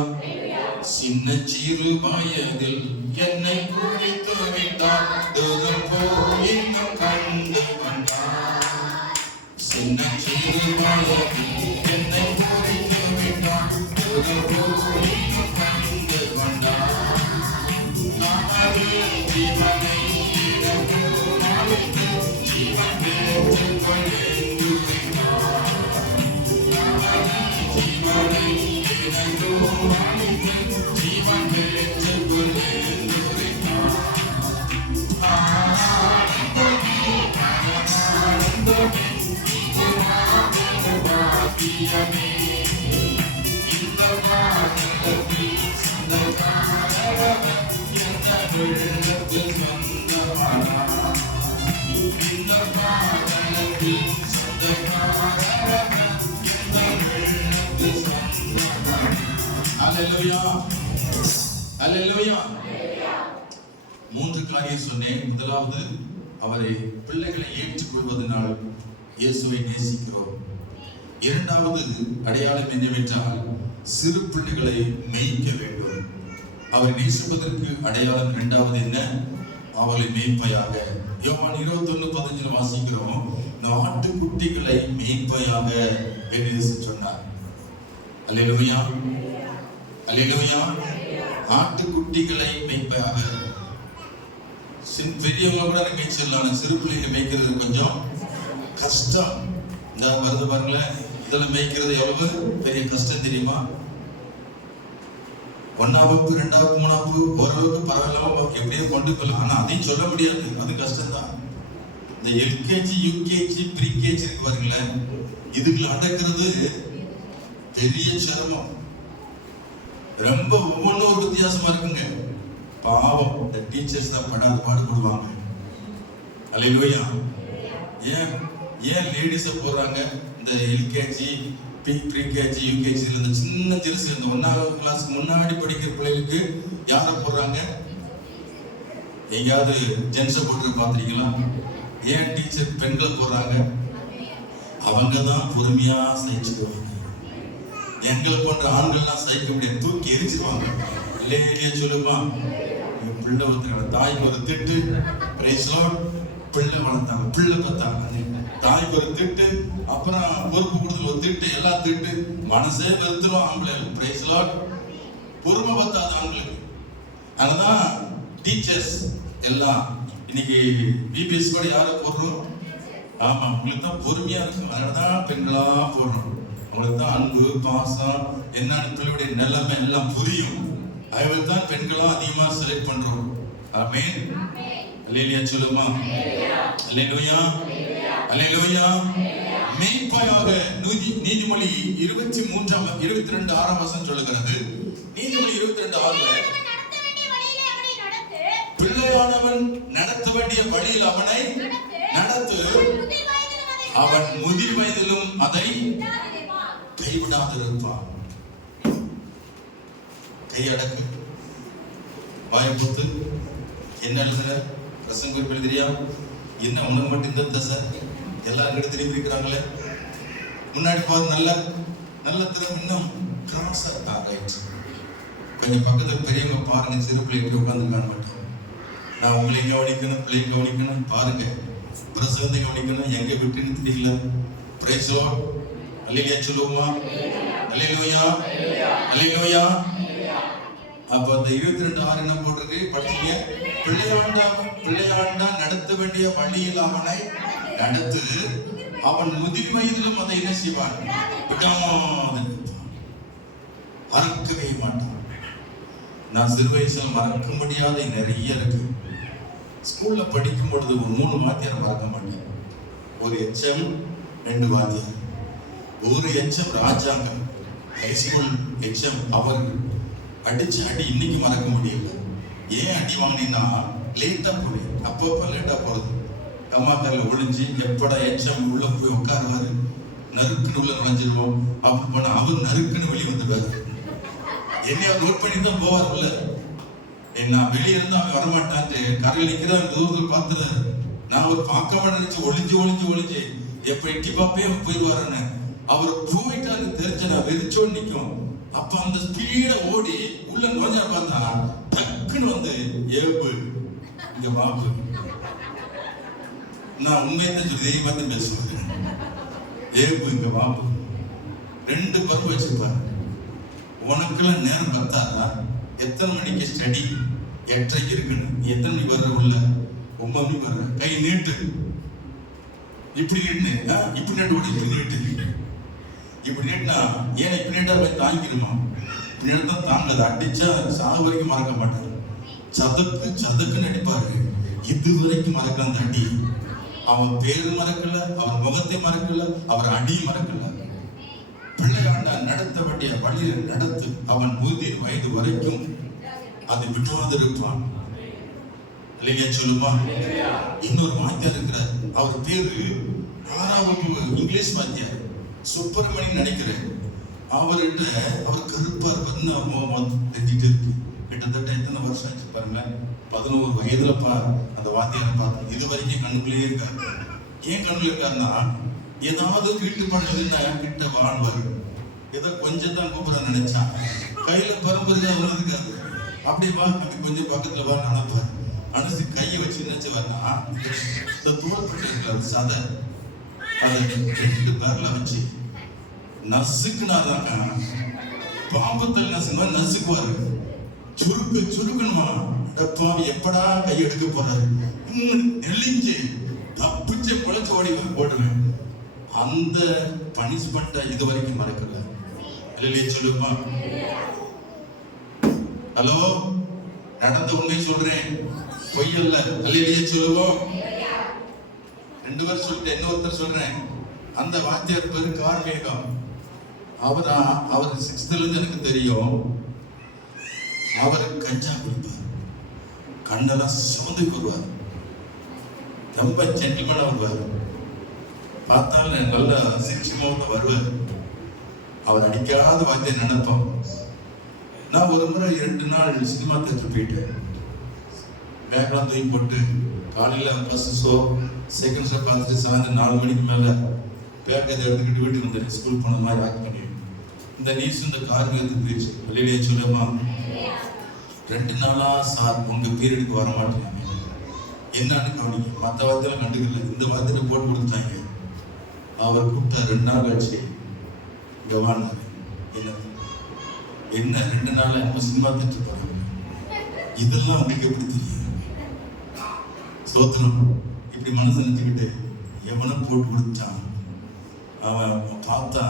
சின்ன சிறு வயதில் என்னை குறித்து விட்டார், தூரம் போய் இன்னும் கண்டு கொண்டார். சின்ன சிறு வயதில் என்னை குறித்து விட்டார், தூரம் போய் இன்னும் கண்டு கொண்டார். ஜீவனை எனக்கு அளித்து ஜீவன் பெற்றுக் கொள்கின்றார். ஜீவனை எனக்கு அளித்து ஜீவன் பெற்றுக் கொள்கின்றார். ஆனந்தமே பாக்கியமே இந்த பாக்கியத்தில் சொந்தக்காரவன் வெள்ளத்தில் சொந்தமானா. இந்த பாக்கியத்தில் சொந்தக்காரவன் வெள்ளத்தில் சொந்தமானா. அல்லேலூயா, அல்லேலூயா. 3 காரியம் சொன்னேன். முதலாவது, அவரை பிள்ளைகளை ஏற்றுக்கொள்வதனால் இயேசுவை நேசிக்கிறோம். இரண்டாவது அடையாளம் என்னவென்றால் சிறு பிள்ளைகளை மேய்க்க வேண்டும். அவரை நேசிப்பதற்கு அடையாளம் இரண்டாவது என்ன? அவளை மேய்ப்பையாக. யோவான் 21:15 வாசிக்கிறோம். ஆட்டுக்குட்டிகளை மேய்ப்பையாக என்று சொன்னார். அல்லேலூயா, அல்லேலூயா. ஆட்டுக்குட்டிகளை மேய்ப்பையாக. பெரியவங்க கூட மேய்ச்சிடலாம், சிறு பிள்ளைகளை மேய்க்கிறது கொஞ்சம் கஷ்டம். இந்த வருது பாருங்களேன், இதெல்லாம் மேய்க்கிறது எவ்வளவு பெரிய கஷ்டம் தெரியுமா? 1ஆம் வகுப்பு 2ஆம் வகுப்பு 3ஆம் வகுப்பு ஓரளவுக்கு பரவாயில்லாம எப்படியோ கொண்டு போகலாம். ஆனா அதையும் சொல்ல முடியாது, அது கஷ்டம்தான். இந்த எல்கேஜி, யூகேஜி, ப்ரீகேஜி இருக்கு பாருங்களேன், இதுக்குள்ள அடக்கிறது பெரிய சிரமம். ரொம்ப ஒவ்வொன்றும் ஒரு வித்தியாசமா இருக்குங்க. பாவம், இந்த டீச்சர்ஸ் தான் படாத பாடுபடுவாங்க. அல்லேலூயா. ஏன் லேடிஸை போடுறாங்க? இந்த எல்கேஜி, ப்ரீகேஜி, யூகேஜி, இந்த சின்ன ஜெருசி, இந்த 1ஆம் கிளாஸ்க்கு முன்னாடி படிக்கிற பிள்ளைகளுக்கு யாரை போடுறாங்க? எங்கேயாவது ஜென்ஸை போட்டு பார்த்துருக்கீங்களா? ஏன் டீச்சர் பெண்களை போடுறாங்க? அவங்க தான் பொறுமையா சகிச்சுக்குவாங்க. எங்களை போன்ற ஆண்கள்லாம் சகிக்க முடியாது, தூக்கி எரிச்சிருவாங்க. இல்லையே சொல்லுமா, பிள்ளை ஒருத்தர் தாய்க்கு ஒரு திட்டு, பிரைஸ் லார்ட். பிள்ளை வளர்த்தாங்க, பிள்ளை பார்த்தாங்க, தாய்க்கு ஒரு திட்டு, அப்புறம் பொறுப்பு கொடுத்துல ஒரு திட்டு, எல்லாம் திட்டு, மனசே வெறுத்துரும் ஆம்பளை. Praise Lord. பொறுமை பத்தாது ஆண்களுக்கு. அதனாலதான் டீச்சர்ஸ் எல்லாம் இன்னைக்கு பிபிஎஸ் கூட யாரை போடுறோம்? ஆமா, உங்களுக்கு தான் பொறுமையா இருக்கும். அதனாலதான் பெண்களா போடுறோம். உங்களுக்கு தான் அன்பு பாசம் என்னன்னு பிள்ளையுடைய நிலைமை எல்லாம் புரியும். அதுக்கு தான் பெண்களா அதிகமா செலக்ட் பண்றோம். ஆமென். அல்லேலூயா சொல்லுமா. அல்லேலூயா அல்லேலூயா. மெய்ப்பாயாக நீதிமொழி 23:22 சொல்லுகிறது. நீதிமொழி 22:6 பிள்ளையானவன் நடத்த வேண்டிய வழியில் அவனை நடத்து, அவன் முதிர் வயதிலும் அதை கைவிடாதிருப்பான். கையடக்கு, வாய்ப்புத்து. என்ன எழுதுற பிரசங்க எழுதுறியா? என்ன உனக்கு மட்டும் இந்த தசை எல்லாரும் கிட்ட திரும்பி இருக்கிறாங்களே. முன்னாடி பார்த்து நல்ல திறம் இன்னும் கிராஸ். ரைட். கொஞ்சம் பக்கத்துல பெரியவங்க பாருங்க, சிறு பிள்ளைக்கு உட்காந்துருக்கான்னு மட்டும். நான் உங்களை கவனிக்கணும், பிள்ளைங்க கவனிக்கணும். பாருங்க, பிரசங்கத்தை கவனிக்கணும். எங்க விட்டுன்னு தெரியல. Price Lord. அல்லேலூயா சொல்லுவோமா. அல்லேலூயா அல்லேலூயா. அப்ப அந்த 22:6 என்ன போட்டிருக்கு படிச்சீங்க? பிள்ளையாண்டா நடத்த வேண்டிய வழியில் அவனை நடத்து, அவன் முதிர் வயதிலும் அதை என்ன செய்வான்? மறக்கவே மாட்டான். நான் சிறு வயசுல மறக்க முடியாத நிறைய இருக்கு. ஸ்கூல்ல படிக்கும் பொழுது ஒரு 3 வாத்தியார் மறக்க மாட்டேன். ஒரு எச்எம், 2 வாத்தியார். ஒரு எச்எம் ராஜாங்க, ஹைஸ்கூல் எச்எம். அவர் அடிச்சு அடி இன்னைக்கு மறக்க முடியல. ஏன் அடி வாங்கினா லேட்டா போறேன், அப்பப்ப லேட்டா போறது. அம்மாக்காரில் ஒளிஞ்சு எப்படா எச்எம் உள்ள போய் உட்காருவாரு, நறுக்குன்னு உள்ள நுழைஞ்சிருவோம். அப்படி போனா அவர் நறுக்குன்னு வெளியே வந்துடுவாரு. என்னைய நோட் பண்ணி தான் போவார் உள்ள. நான் வெளியே இருந்தா அவன் வரமாட்டான்ட்டு கரையில் நிற்கிறேன், தூரத்தில் பார்த்துறாரு. நான் அவர் பார்க்காம நினைச்சு ஒளிஞ்சு எப்ப எட்டி பாப்பே போயிடுவாருன்னு. அவர் போயிட்டாரு தெரிஞ்ச நான் வெறிச்சோடு நிற்கும். அப்ப அந்த ஸ்பீட ஓடி உள்ள நுழைஞ்சா பார்த்தா டக்குன்னு வந்து ஏப்பு இங்க மாப்பு. நான் உண்மையை சொல்லி தெய்வத்தை பேசுவேன். ஏப்பு இங்க மாப்பு 2 பருவம் வச்சிருப்பாரு. உனக்கெல்லாம் நேரம் பத்தாதா? எத்தனை மணிக்கு ஸ்டடி? 8:30 இருக்குன்னு. நீ எத்தனை மணிக்கு வர்ற? உள்ள 9 மணிக்கு வர்ற. கை நீட்டு, இப்படி நீட்டு, இப்படி நீட்டு ஓடி, இப்படி நீட்டு, இப்படி நீட்டுனா ஏன் இப்படி நீட்டா போய் தாங்கிடுமா? இப்படி நீட்டா தாங்காது. அடிச்சா சாகு வரைக்கும் மறக்க மாட்டாரு. சதக்குன்னு அடிப்பாரு. இது வரைக்கும் மறக்கல அந்த அடி. அவன் பேரு மறக்கல, அவன் முகத்தை மறக்கல, அவர் அடி மறக்கல. பிள்ளையாண்டா நடத்த வேண்டிய வழியில் நடத்து, அவன் முதிர் வயது வரைக்கும் அதை விட்டுவாதிருப்பான். இல்லையா சொல்லுமா. இன்னொரு வாத்தியார் இருக்கிறார். அவர் பேரு 6ஆம் வகுப்பு இங்கிலீஷ் வாத்தியார், சுப்பிரமணியன் நினைக்கிறேன். அவர்கிட்ட அவர் கருப்பா இருப்பார், தெரிஞ்சிட்டு இருக்கு. கிட்டத்தட்ட எத்தனை வருஷம் ஆச்சு பாருங்களேன். 11 வயதுல அந்த வாத்தியாரை பார்த்து இது வரைக்கும் கண்ணுக்குள்ளேயே இருக்காரு. ஏன் கண்ணுல இருக்காருன்னா, ஏதாவது வீட்டு படம் இருந்தா கிட்ட வாழ்வாரு. ஏதோ கொஞ்சம் தான் கூப்பிட நினைச்சான், கையில பரம்பரையா இருக்காது. அப்படி வா, கொஞ்சம் பக்கத்துல வா நினைப்பாரு. அனுசு கையை வச்சு நினைச்சு வரனா, இந்த தூரப்பட்டு இருக்கிற சதை அதை 2 பேர்ல வச்சு நசுக்குனாதாங்க. பாம்புத்தல் நசுக்குமா நசுக்குவாரு. சுருக்கணுமா, டப்பாவி எப்படா கை எடுக்க போறாரு, நெளிஞ்சு தப்பிச்சு முளைச்சு ஓடுவேன். அந்த பனிஷ்மெண்ட்டை இது வரைக்கும் மறக்கல. இல்லையே சொல்லுமா. ஹலோ, நடந்த உண்மை சொல்றேன், பொய்யல்ல. அல்லையே சொல்லுவோம். 2 பேர் சொல்லிட்டு இன்னொருத்தர் சொல்றேன். அந்த வாத்தியார் பேரு கார்மேகம். அவர் 6th இருந்து எனக்கு தெரியும். அவர் கஞ்சா குடிப்பார், கண்ணெல்லாம் சிவந்து வருவார், ரொம்ப ஜென்டில்மேனா வருவார். பார்த்தாலும் நல்ல சிக்ஷமாக வருவார். அவர் அடிக்காத வாத்தியார் நினைப்போம். நான் ஒரு முறை 2 நாள் சினிமா தேட்டர் போயிட்டேன். பேக்லாம் தூக்கி போட்டு காலையில் ஃபர்ஸ்ட் ஷோ செகண்ட் ஷோ பார்த்துட்டு சாயந்தரம் 4 மணிக்கு மேலே பேக்கை எடுத்துக்கிட்டு வீட்டுக்கு வந்துட்டு ஸ்கூல் போன மாதிரி ஆக்ட் பண்ணிடுவேன். இந்த நியூஸ் இந்த கார்மிகத்துக்கு போயிடுச்சு. வெளியிலேயே சொல்லுமா. 2 நாளா சார் உங்க பீரியடுக்கு வர மாட்டேங்க. என்னன்னு கவனிங்க. மற்ற வாரத்தில் கண்டுக்கல, இந்த வாரத்தில் போட்டு கொடுத்துட்டாங்க. அவர் கூப்பிட்டா 2 நாள் கழிச்சு கவான் என்ன 2 நாள் நம்ம சினிமா திட்டு போறாங்க. இதெல்லாம் உங்களுக்கு எப்படி தெரியும்? சோத்திரம். இப்படி மனசு நினைச்சுக்கிட்டு எவனும் போட்டு கொடுத்தான். அவன் பார்த்தா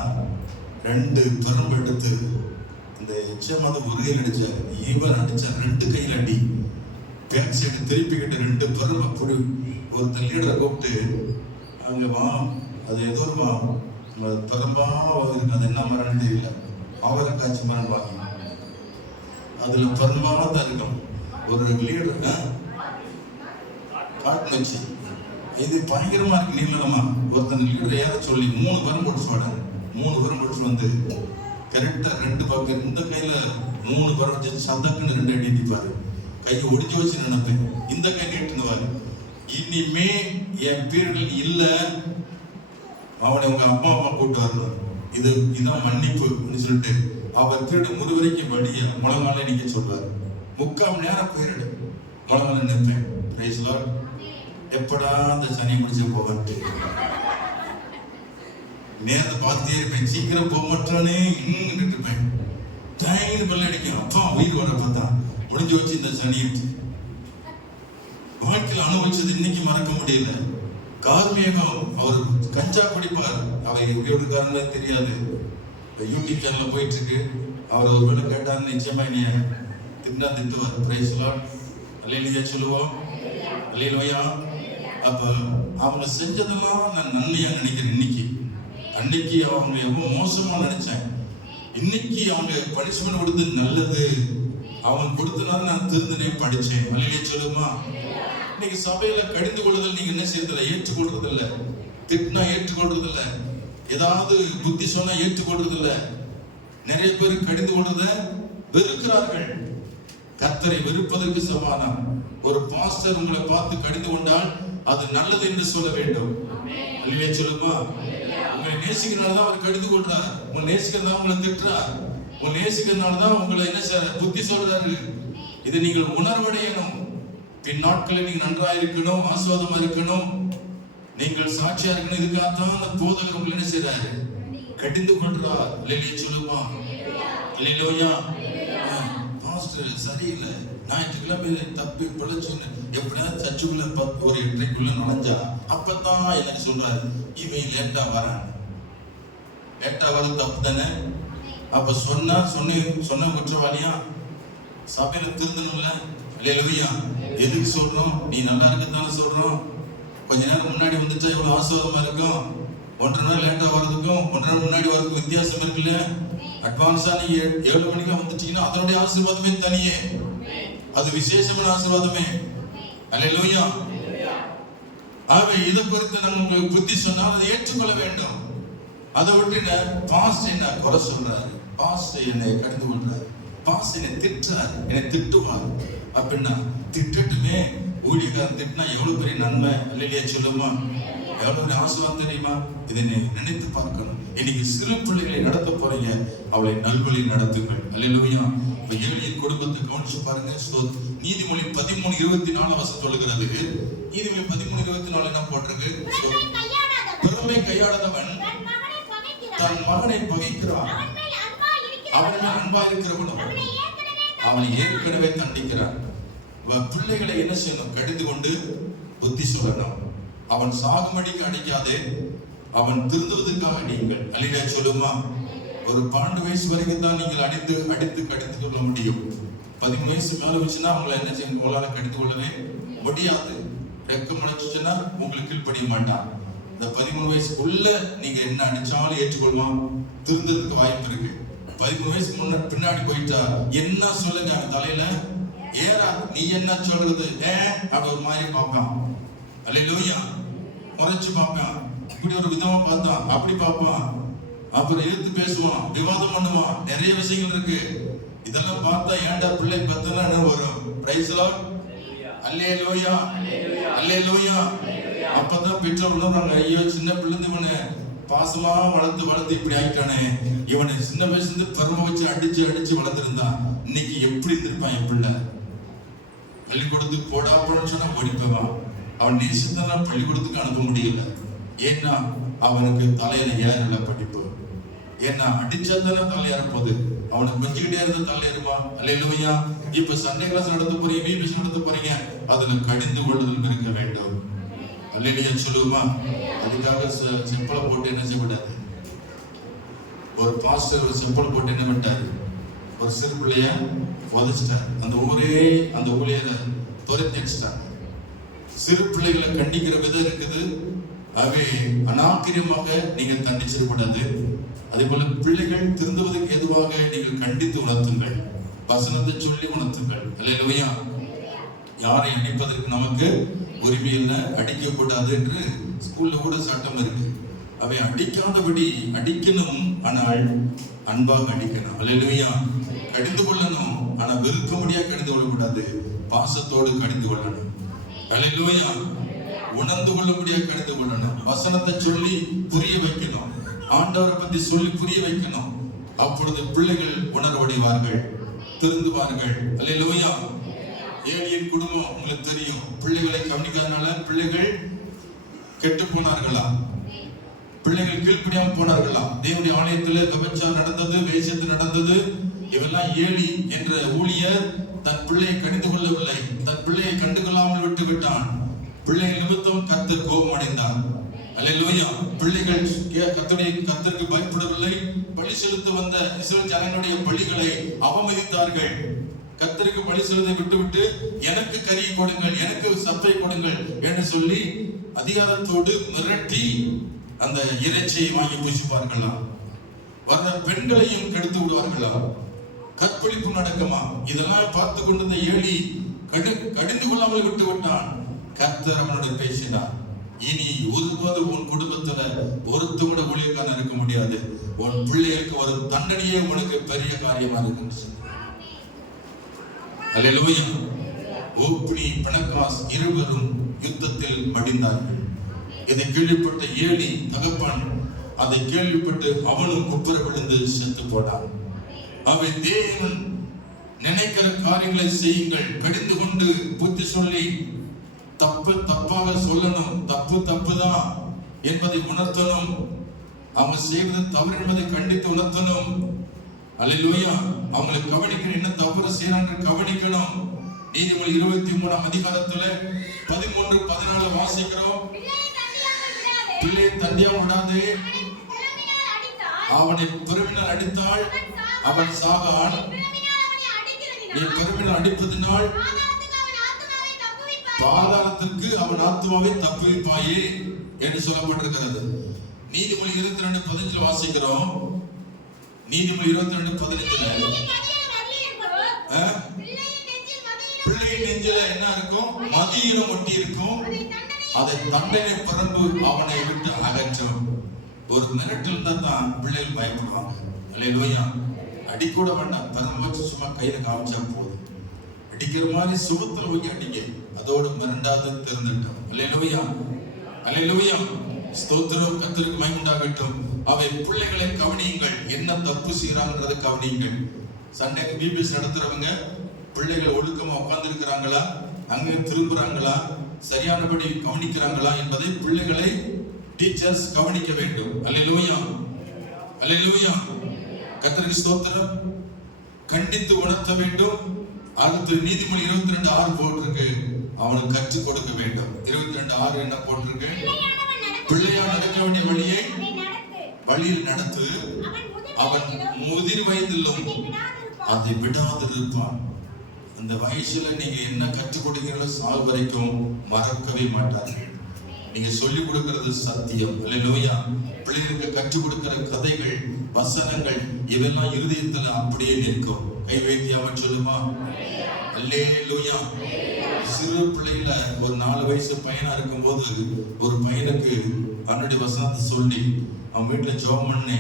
2 பெரும்பு எடுத்து இந்த எச்சமாத ஒரு கையில் அடிச்சார், இவன் அடிச்சா 2 கையில் அடி. பேக் சைடு திருப்பிக்கிட்டு 2 பெரும்பு அப்படி ஒருத்தர் லீடரை கூப்பிட்டு அங்கே வா, அது ஏதோ ஒரு பெரும்பா இருக்கு, அது என்ன மரம்னு தெரியல, அவரைக்காய்ச்சி மரம் வாங்கி அதுல பெரும்பாலும் தான் இருக்கும். ஒரு லீடர் காட்டு வச்சு இது பயங்கரமா இருக்கு நீளமா. ஒருத்தன் லீடர் ஏற சொல்லி 3 பரம் போட்டு சொல்றாரு. 3 பரம் போட்டு வந்து கரெக்டா 2 பக்கம் இந்த கையில 3 பரம் வச்சு சந்தக்குன்னு 2 அடி அடிப்பாரு. கையை ஒடிச்சு வச்சு நினைப்பேன். இந்த கை நீட்டுவாரு. இனிமே என் பீரியட் இல்ல, அவனை உங்க அப்பா அம்மா கூட்டு வரணும், இதான் மன்னிப்பு சொல்லிட்டு அவர் பீரியட் முதுவரைக்கும் வழிய முழங்கால நிக்க சொல்றாரு. 3/4 மணி நேரம் பீரியட் முழங்கால நிற்பேன். Praise Lord. எப்படா அந்த சனி முடிச்சு போகட்டு நேரத்தை பார்த்துட்டே இருப்பேன். சீக்கிரம் போக மாட்டானே இன்னும் இருப்பேன். டைம் பல்ல அடிக்கும். அப்பா உயிர் வர பார்த்தா முடிஞ்சு வச்சு இந்த சனி வாழ்க்கையில் அனுபவிச்சது இன்னைக்கு மறக்க முடியல. கார்மேகம் அவர் கஞ்சா குடிப்பார். அவர் எப்படி காரணமே தெரியாது. யூடியூப் சேனல்ல போயிட்டு இருக்கு. அவர் ஒரு வேலை கேட்டான்னு நிச்சயமா நீ திட்டுவார். Price Lord. அல்லேலூயா சொல்லுவோம். அல்லேலூயா. அப்ப அவங்க செஞ்சதெல்லாம் நான் நன்மையா நினைக்கிறேன். அன்னைக்கு அவங்க எவ்வளவு மோசமா நினைச்சேன். இன்னைக்கு அவங்க பனிஷ்மெண்ட் கொடுத்தது நல்லது. அவங்க கொடுத்தனால நான் திருந்தனே படிச்சேன். அல்லேலூயா சொல்லுமா. இன்னைக்கு சபையில கடிந்து கொள்ளுதல் நீங்க என்ன செய்யறதில்ல, ஏற்றுக்கொள்றது இல்ல. திட்டினா ஏற்றுக்கொள்றது இல்ல. ஏதாவது புத்தி சொன்னா ஏற்றுக்கொள்றது இல்ல. நிறைய பேர் கடிந்து கொள்றத வெறுக்கிறார்கள். கர்த்தரை வெறுப்பதற்கு சமானம். ஒரு பாஸ்டர் உங்களை பார்த்து கடிந்து கொண்டால் அது நல்லது என்று சொல்ல வேண்டும். அல்லேலூயா சொல்லுமா. உங்களை நேசிக்கிறனாலதான் அவர் கடிந்து கொள்றார். உங்களை நேசிக்கிறதா உங்களை திட்டுறார். உங்களை நேசிக்கிறதுனாலதான் உங்களை என்ன செய்ய புத்தி சொல்றாரு. இதை நீங்கள் உணர்வடையணும். பின் நாட்களில் நீங்க நன்றாக இருக்கணும், ஆசுவாதமா இருக்கணும், நீங்கள் சாட்சியா இருக்கணும். இதுக்காகத்தான் அந்த போதகர் உங்களை என்ன செய்யறாரு, கடிந்து கொள்றார். அல்லேலூயா சொல்லுமா. அல்லேலூயா. பாஸ்டர் சரியில்லை, ஞாயிற்றுக்கிழமை தப்பி பிழைச்சுன்னு எப்படியாவது சர்ச்சுக்குள்ள 8:30 நுழைஞ்சா அப்பதான் எனக்கு சொல்றாரு, இவன் லேட்டா வரான். லேட்டா வர தப்பு தானே. அப்ப சொன்ன குற்றவாளியா சபையில திருந்தணும்ல. அல்லேலூயா. எதுக்கு சொல்றோம்? நீ நல்லா இருக்கத்தானே சொல்றோம். கொஞ்ச நேரம் முன்னாடி வந்துட்டா எவ்வளவு ஆசீர்வாதமா இருக்கும். 1.5 நாள் லேட்டா வர்றதுக்கும் 1.5 நாள் முன்னாடி வர்றதுக்கும் வித்தியாசம் இருக்குல்ல. அட்வான்ஸா நீங்க 7 மணிக்கு வந்துட்டீங்கன்னா அதனுடைய ஆசீர்வாதமே தனியே, அது விசேஷமான ஆசீர்வாதமே. அல்லேலூயா. ஆகவே இதை குறித்து நம்ம உங்களுக்கு புத்தி சொன்னால் அதை ஏற்றுக்கொள்ள வேண்டும். அதை விட்டு என்ன பாஸ்ட் என்ன குறை சொல்றாரு, பாஸ்ட் என்னை கடிந்து கொள்றாரு, பாஸ்ட் என்னை திட்டுறாரு, என்னை திட்டுவார். அப்படின்னா திட்டட்டுமே. ஊழியக்காரன் திட்டினா எவ்வளவு பெரிய நன்மை. அல்லேலூயா சொல்லுமா. எவ்வளவு பெரிய ஆசீர்வாதம் தெரியுமா. இதை நினைத்து பார்க்கணும். இன்னைக்கு சிறு பிள்ளைகளை நடத்த போறீங்க, அவளை நல்வழியில் நடத்துங்கள். அல்லேலூயா. ஏழையின் குடும்பத்தை கவனிச்சு பாருங்க. நீதிமொழி 13:24 சொல்லுகிறது. நீதிமொழி 13:24 என்ன போட்டிருக்கு? பெருமை கையாடாதவன் தன் மகனை பகைக்கிறான், அவன் மேல் அன்பா இருக்கிறவனும் அவனை ஏற்கனவே தண்டிக்கிறான். பிள்ளைகளை என்ன செய்யணும்? கடிந்து கொண்டு புத்தி சொல்லணும். அவன் சாகுமடிக்கு அடிக்காதே, அவன் திருந்துவதற்காக அடியுங்கள். அல்லேலூயா சொல்லுமா. ஒரு 12 வயசு வரைக்கும் தான் நீங்கள் அடித்து கடித்து கொள்ள முடியும். 13 வயசு மேல வச்சுன்னா அவங்களை என்ன செய்ய உங்களால கடித்து கொள்ளவே முடியாது. ரெக்கம் அடைச்சுன்னா உங்களுக்கு கீழ்ப்படிய மாட்டான். இந்த 13 வயசுக்குள்ள நீங்க என்ன அடிச்சாலும் ஏற்றுக்கொள்வான், திருந்ததுக்கு வாய்ப்பு இருக்கு. 13 வயசுக்கு பின்னாடி போயிட்டா என்ன சொல்லுங்க அவன் தலையில ஏறா, நீ என்ன சொல்றது அப்படி ஒரு மாதிரி பார்ப்பான். அல்லேலூயா. முறைச்சு பார்ப்பான். இப்படி ஒரு விதமா பார்த்தான், அப்படி பார்ப்பான். அப்புறம் எதிர்த்து பேசுவான், விவாதம் பண்ணுவான். நிறைய விஷயங்கள் இருக்கு. இதெல்லாம் பார்த்தா ஏன்டா பிள்ளை பத்தனா வரும். Praise Lord. அல்லேலூயா. அல்லேலூயா. அப்பதான் பெற்றோர் உணர்றாங்க, ஐயோ சின்ன பிள்ளைங்க பாசமா வளர்த்து வளர்த்து இப்படி ஆயிட்டானே, இவனை சின்ன வயசுல இருந்து பெருமை வச்சு அடிச்சு அடிச்சு வளர்த்துருந்தான், இன்னைக்கு எப்படி இருந்திருப்பான் என் பிள்ளை. பள்ளிக்கூடத்துக்கு போடா போன்னு சொன்னா ஓடிப்பவான். அவன் நேசத்தான பள்ளிக்கூடத்துக்கு அனுப்ப முடியல. ஏன்னா அவனுக்கு தலையில ஏறல படிப்பு. ஏன்னா அடிச்சா தானே தலை ஏறப்போகுது. அவனை கொஞ்சிக்கிட்டே இருந்த தலை ஏறுமா? அல்லேலூயா. இப்ப சண்டே கிளாஸ் நடத்த போறீங்க, பிபிஎஸ் நடத்த போறீங்க, அதுல கடிந்து கொள்ளுதல் இருக்க வேண்டும். அல்லேலூயா சொல்லுமா? அதுக்காக செப்பலை போட்டு என்ன செய்யக்கூடாது. ஒரு பாஸ்டர் ஒரு செப்பல் போட்டு என்ன பண்ணிட்டாரு, ஒரு சிறு பிள்ளைய உதச்சிட்டார். அந்த ஊரே அந்த ஊழியரை துரத்தி அடிச்சிட்டாங்க. சிறு பிள்ளைகளை கண்டிக்கிற விதம் இருக்குது. அவை அநாகரிகமாக நீங்க தண்டிச்சிடக்கூடாது. அதே போல பிள்ளைகள் திருந்துவதற்கு ஏதுவாக நீங்கள் கண்டித்து உணர்த்துங்கள், வசனத்தை சொல்லி உணர்த்துங்கள். அல்லேலூயா. யாரை அடிப்பதற்கு நமக்கு உரிமை இல்லை, அடிக்க கூடாது என்று ஸ்கூல்ல கூட சட்டம் இருக்கு. அவை அடிக்காதபடி அடிக்கணும், ஆனால் அன்பாக அடிக்கணும். அல்லேலூயா. கடிந்து கொள்ளணும், ஆனா வெறுக்கும்படியா கடிந்து கொள்ளக்கூடாது, பாசத்தோடு கடிந்து கொள்ளணும். அல்லேலூயா. உணர்ந்து கொள்ளும்படியா கடிந்து கொள்ளணும். வசனத்தை சொல்லி புரிய வைக்கணும், ஆண்டவரை பத்தி சொல்லி புரிய வைக்கணும். அப்பொழுது பிள்ளைகள் உணர்வடைவார்கள், திருந்துவார்கள். அல்லேலூயா. ஏலியின் குடும்பம் உங்களுக்கு தெரியும். பிள்ளைகளை கவனிக்காதனால பிள்ளைகள் கெட்டு போனார்களா? பிள்ளைகள் கீழ்ப்படியாம போனார்களா? தேவனுடைய ஆலயத்தில் கபச்சாரம் நடந்தது, வேசியத்து நடந்தது. இவெல்லாம் ஏலி என்ற ஊழியர் தன் பிள்ளையை கடிந்து கொள்ளவில்லை, தன் பிள்ளையை கண்டுகொள்ளாமல் விட்டு விட்டான். பிள்ளைகள் நிமித்தம் கர்த்தர் கோபம் அடைந்தார். அல்லேலூயா. பிள்ளைகள் கர்த்தருக்கு பயப்படவில்லை. பலி செலுத்த வந்த இஸ்ரவேல் ஜனங்களுடைய பலிகளை அவமதித்தார்கள். கர்த்தருக்கு பலி செலுத்தை விட்டுவிட்டு எனக்கு கறி கொடுங்கள், எனக்கு சப்பை கொடுங்கள் என்று சொல்லி அதிகாரத்தோடு மிரட்டி அந்த இறைச்சியை வாங்கி பூசிப்பார்களா? வர்ற பெண்களையும் கெடுத்து விடுவார்களா? கற்பழிப்பு நடக்குமா? இதெல்லாம் பார்த்து கொண்டிருந்த ஏலி கடிந்து கொள்ளாமல் விட்டு விட்டான். கர்த்தர் அவனோட பேசினார், இனி ஒருபோது உன் குடும்பத்துல ஒருத்தர் கூட ஊழியக்காரன் இருக்க முடியாது. உன் பிள்ளைகளுக்கு ஒரு தண்டனையே உனக்கு பெரிய காரியமா இருக்கு. அல்லேலூயா. ஓப்னி பினகாஸ் இருவரும் யுத்தத்தில் மடிந்தார்கள். இதை கேள்விப்பட்ட ஏலி தகப்பன் அதை கேள்விப்பட்டு அவனும் குப்புற விழுந்து செத்து போனான். அவை தேவன் நினைக்கிற காரியங்களை செய்யுங்கள், கடிந்து கொண்டு புத்தி சொல்லி தப்பு தப்பாக சொல்லணும், தப்பு தப்புதான் என்பதை உணர்த்தணும். அவங்க செய்வது தவறு என்பதை கண்டித்து உணர்த்தணும். அல்லேலூயா. அவங்களை கவனிக்கணும், என்ன தவறு செய்யறாங்க கவனிக்கணும். நீதிமொழி 23ஆம் அதிகாரத்துல 13-14 வாசிக்கிறோம். பிள்ளை தண்டியால் விடாது, அவனை பெருமினால் அடித்தாள் அவன் சாகான். நீ பெருமினால் அடிப்பதினால் பாதாளத்திற்கு அவன் ஆத்துமாவை தப்புவிப்பாயே என்று சொல்லப்பட்டிருக்கிறது. நீதிமொழி 22:15 வாசிக்கிறோம். நீதிமொழி 22:15 பிள்ளையின் நெஞ்சில என்ன இருக்கும்? மதியினம் ஒட்டி இருக்கும். அதை தண்டனை பரம்பு அவனை விட்டு அகற்றும். ஒரு மிரட்டல் தான் பிள்ளைகள் பயப்படுவாங்க. அல்லேலூயா. அடிக்கூட வேண்டாம், பரம்பு வச்சு சும்மா கையில காமிச்சா போதும். அடிக்கிற மாதிரி சுகத்துல போய் அடிங்க, அதோடு மிரண்டாது தெரிந்துட்டோம். அல்லேலூயா. அல்லேலூயா. ஸ்தோத்திரம். கர்த்தருக்கு மகிமை உண்டாகட்டும். அவை பிள்ளைகளை கவனியுங்கள், என்ன தப்பு செய்யறாங்கன்றதை கவனியுங்கள். சண்டே பிபிஎஸ் நடத்துறவங்க பிள்ளைகள் ஒழுக்கமா உட்கார்ந்து இருக்கிறாங்களா, அங்கே திரும்புறாங்களா, சரியானபடி கவனிக்கிறாங்களா என்பதை பிள்ளைகளை டீச்சர்ஸ் கவனிக்க வேண்டும். அல்லேலூயா. அல்லேலூயா. கர்த்தருக்கு ஸ்தோத்திரம். கண்டித்து உணர்த்த வேண்டும். அடுத்து நீதிமொழி 22:6 போட்டிருக்கு, அவனுக்கு கற்றுக் கொடுக்க வேண்டும். 22:6 என்ன போட்டிருக்கு? பிள்ளையா நடக்க வேண்டிய வழியில் நடத்து, அவன் முதிர் வயதிலும் அதை விடாதிருப்பான். அந்த வயசுல நீங்க என்ன கற்றுக் கொடுக்கிறீங்களோ சாவு வரைக்கும் மறக்கவே மாட்டார்கள். நீங்க சொல்லிக் கொடுக்கிறது சத்தியம். அல்லேலூயா. பிள்ளைகளுக்கு கற்றுக் கொடுக்கிற கதைகள், வசனங்கள் இவெல்லாம் இருதயத்துல அப்படியே நிற்கும். கை வைத்தியாம சொல்லுமா? அல்லேலூயா. சிறு பிள்ளைகள ஒரு 4 வயசு பையனா இருக்கும் போது ஒரு பையனுக்கு அவனுடைய வசனத்தை சொல்லி அவன் வீட்டுல ஜெபம் பண்ணி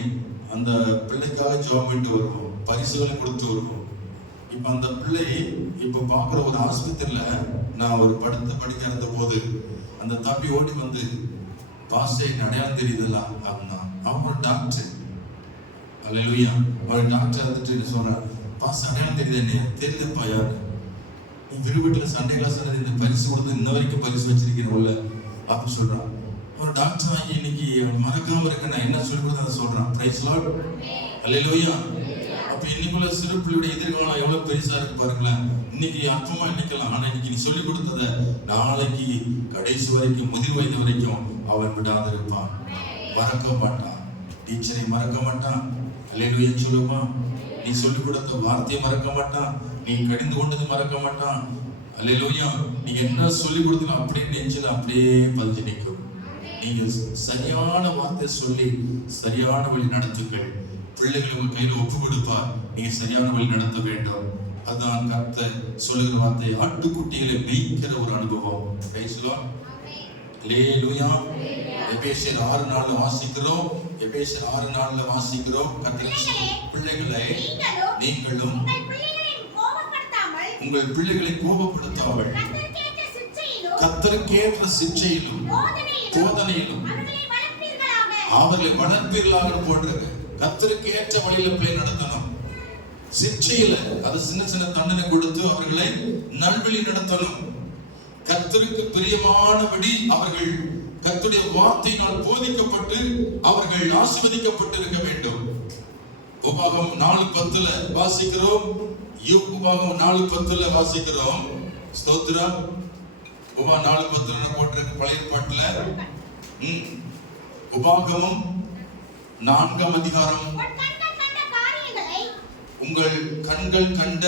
அந்த பிள்ளைக்காக ஜெபம் பண்ணிட்டு வருவோம், பரிசுகளை கொடுத்து வருவோம். இப்ப அந்த பிள்ளை இப்ப பாக்குற ஒரு ஆஸ்பத்திரியில நான் ஒரு படிக்க இருந்த போது அந்த தம்பி ஓடி வந்து பாஸ்டர் எனக்கு அடையாளம் தெரியுதுல்ல அப்படின்னா அவன் ஒரு டாக்டர். அல்லேலூயா. ஒரு டாக்டர் வந்துட்டு சொல்றான், பாஸ்டர் அடையாளம் தெரியுது என்ன தெரியுதுப்பா யாரு? நீ விருப்பத்தில் சண்டே கிளாஸ் இந்த பரிசு கொடுத்து இன்ன வரைக்கும் பரிசு வச்சிருக்கிறேன் உள்ள அப்படின்னு சொல்றான். ஒரு டாக்டர் ஆகி இன்னைக்கு மறக்காம இருக்க நான் என்ன சொல்லி கொடுத்து அதை சொல்றான். Praise Lord. அல்லேலூயா. அப்ப இன்னைக்குள்ள சிறு பிள்ளையுடைய எதிர்காலம் எவ்வளவு பெருசா இருக்கு பாருங்களேன். இன்னைக்கு அற்பமா நினைக்கலாம், ஆனா இன்னைக்கு நீ சொல்லி கொடுத்தத நாளைக்கு கடைசி வரைக்கும் முதிர் வயது வரைக்கும் அவன் விடாத இருப்பான், மறக்க மாட்டான். டீச்சரை மறக்க மாட்டான். அல்லேலூயா சொல்லுமா. நீ சொல்லி கொடுத்த வார்த்தையை மறக்க மாட்டான். நீ கடிந்து கொண்டது மறக்க மாட்டான். அல்லேலூயா. நீ என்ன சொல்லி கொடுத்தீங்க அப்படியே நெஞ்சில அப்படியே பதிஞ்சு நிற்கும். நீங்க சரியான வார்த்தை சொல்லி சரியான வழி நடத்துங்கள். பிள்ளைகளை உங்க கையில ஒப்பு கொடுப்பார். நீங்க சரியான வழி நடத்த வேண்டும். அதான் கர்த்தர் சொல்லுகிற வார்த்தை, ஆட்டுக்குட்டிகளை மேய்க்கிற ஒரு அனுபவம். Praise Lord. அல்லேலூயா. எபேசியர் 6:4 வாசிக்கிறோம். எபேசியர் 6:4 வாசிக்கிறோம். பிள்ளைகளை நீங்களும் உங்கள் பிள்ளைகளை கோபப்படுத்தாமல் கர்த்தருக்கேற்ற சிட்சையிலும் போதனையிலும் அவர்களை வளர்ப்பீர்களாக போன்றது. கர்த்தருக்கு ஏற்ற வழியில பிள்ளை நடத்தணும். சிட்சையில அது சின்ன சின்ன தண்டனை கொடுத்து அவர்களை நல்வழி நடத்தணும். கர்த்தருக்கு பிரியமானபடி அவர்கள் கர்த்தருடைய வார்த்தையினால் போதிக்கப்பட்டு அவர்கள் ஆசீர்வதிக்கப்பட்டு இருக்க வேண்டும். உபாகம் 4:10 வாசிக்கிறோம். உபாகம் 4:10 வாசிக்கிறோம். ஸ்தோத்திரம். உபாகம் 4:10 போட்டிருக்கு பழைய ஏற்பாட்டுல. உபாகமம் 4ஆம் அதிகாரம். உங்கள் கண்கள் கண்ட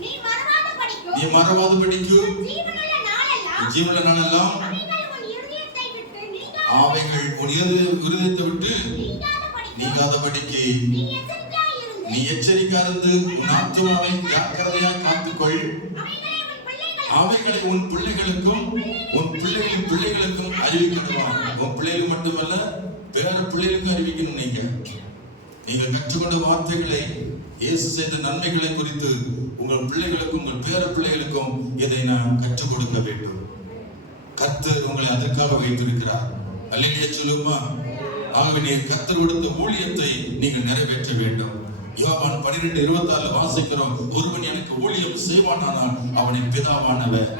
நீ மறவாதபடிக்கு ஜீவனுள்ள நாளெல்லாம் அவைகள் உன் இருதயத்தை விட்டு நீங்காதபடிக்கு நீ எச்சரிக்கையா இருந்து உன் ஆத்துமாவை ஜாக்கிரதையாக காத்துக்கொள். அவைகளை உன் பிள்ளைகளுக்கும் உன் பிள்ளைகளின் பிள்ளைகளுக்கும் அறிவிக்கணுமா? உன் பிள்ளைகள் மட்டுமல்ல பேர பிள்ளைகளுக்கும் அறிவிக்கணும். நீங்கள் கற்றுக்கொண்ட வார்த்தைகளை, இயேசு செய்த நன்மைகளை குறித்து உங்கள் பிள்ளைகளுக்கும் உங்கள் பேர பிள்ளைகளுக்கும் இதை நான் கற்றுக் கொடுக்க வேண்டும். கர்த்தர் உங்களை அதற்காக வைத்திருக்கிறார். அல்லேலூயா சொல்லுமா. ஆகவே நீ கர்த்தர் கொடுத்த ஊழியத்தை நீங்கள் நிறைவேற்ற வேண்டும். யோவான் 12:26 வாசிக்கிறோம். ஒருவன் எனக்கு ஊழியம் செய்வானானால் அவனை பிதாவானவர்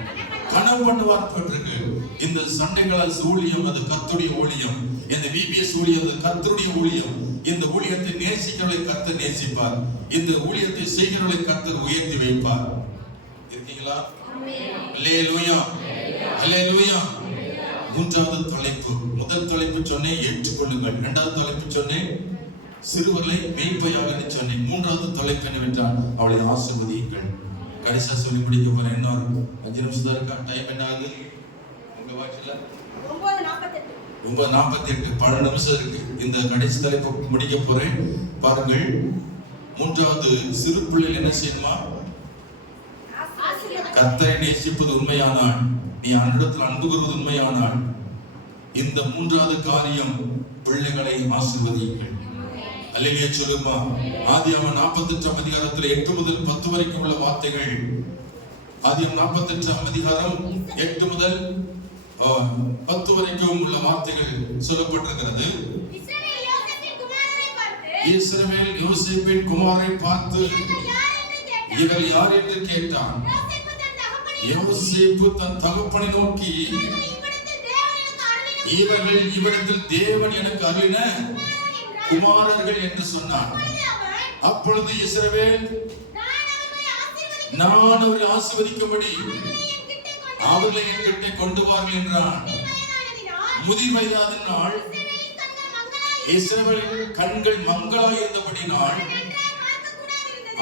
கனவு பண்ணுவார் போட்டிருக்கு. இந்த சண்டே கிளாஸ் ஊழியம் அது கர்த்தருடைய ஊழியம். இந்த VBS ஊழியம் அது கர்த்தருடைய ஊழியம். இந்த ஊழியத்தை நேசிக்கிறவர்களை கர்த்தர் நேசிப்பார். இந்த ஊழியத்தை செய்கிறவர்களை கர்த்தர் உயர்த்தி வைப்பார். இருக்கீங்களா? அல்லேலூயா. அல்லேலூயா. மூன்றாவது தலைப்பு, முதல் தலைப்பு சொன்னேன் ஏற்றுக்கொள்ளுங்கள். இரண்டாவது தலைப்பு சொன்னேன் சிறுவர்களை மேய்ப்பையாக சொன்னேன். மூன்றாவது தலைப்பு என்னவென்றால் அவளை ஆசீர்வதியுங்கள். கடைசியா சொல்லி முடிக்க போறேன். இன்னொரு 5 நிமிஷம் தான் இருக்கா? டைம் என்ன ஆகுது உங்க வாட்சில? 9:48. 12 நிமிஷம் இருக்கு. இந்த கடைசி தலைப்பு முடிக்க போறேன். பாருங்கள். மூன்றாவது, சிறு பிள்ளைகள் என்ன செய்யணுமா? கர்த்தரை நேசிப்பது உண்மையானால், நீ அவனிடத்தில் அன்பு கூறுவது உண்மையானால், இந்த மூன்றாவது காரியம் பிள்ளைகளை ஆசீர்வதியுங்கள். அல்லேலூயா சொல்லுமா. ஆதியாகமம் 48ஆம் அதிகாரத்தில் 8 முதல் 10 வரைக்கும் உள்ள வார்த்தைகள். ஆதியாகமம் 48ஆம் அதிகாரம் 8 முதல் 10 வரைக்கும் உள்ள வார்த்தைகள் சொல்லப்பட்டிருக்கிறது. இஸ்ரவேல் யோசேப்பின் குமாரை பார்த்து இவள் யார் என்று கேட்டான். யோசேப்பு தன் தகப்பனை நோக்கி, இவர்கள் இவ்விடத்தில் தேவன் எனக்கு அருளின குமாரர்கள் என்று சொன்னான். அப்பொழுது இஸ்ரவேல், நான் அவர்களை ஆசீர்வதிக்கும்படி அவர்களை என்கிட்ட கொண்டு வார்கள் என்றான். முதிர் வயதாதினால் இஸ்ரவேலின் கண்கள் மங்களாய் இருந்தபடினால்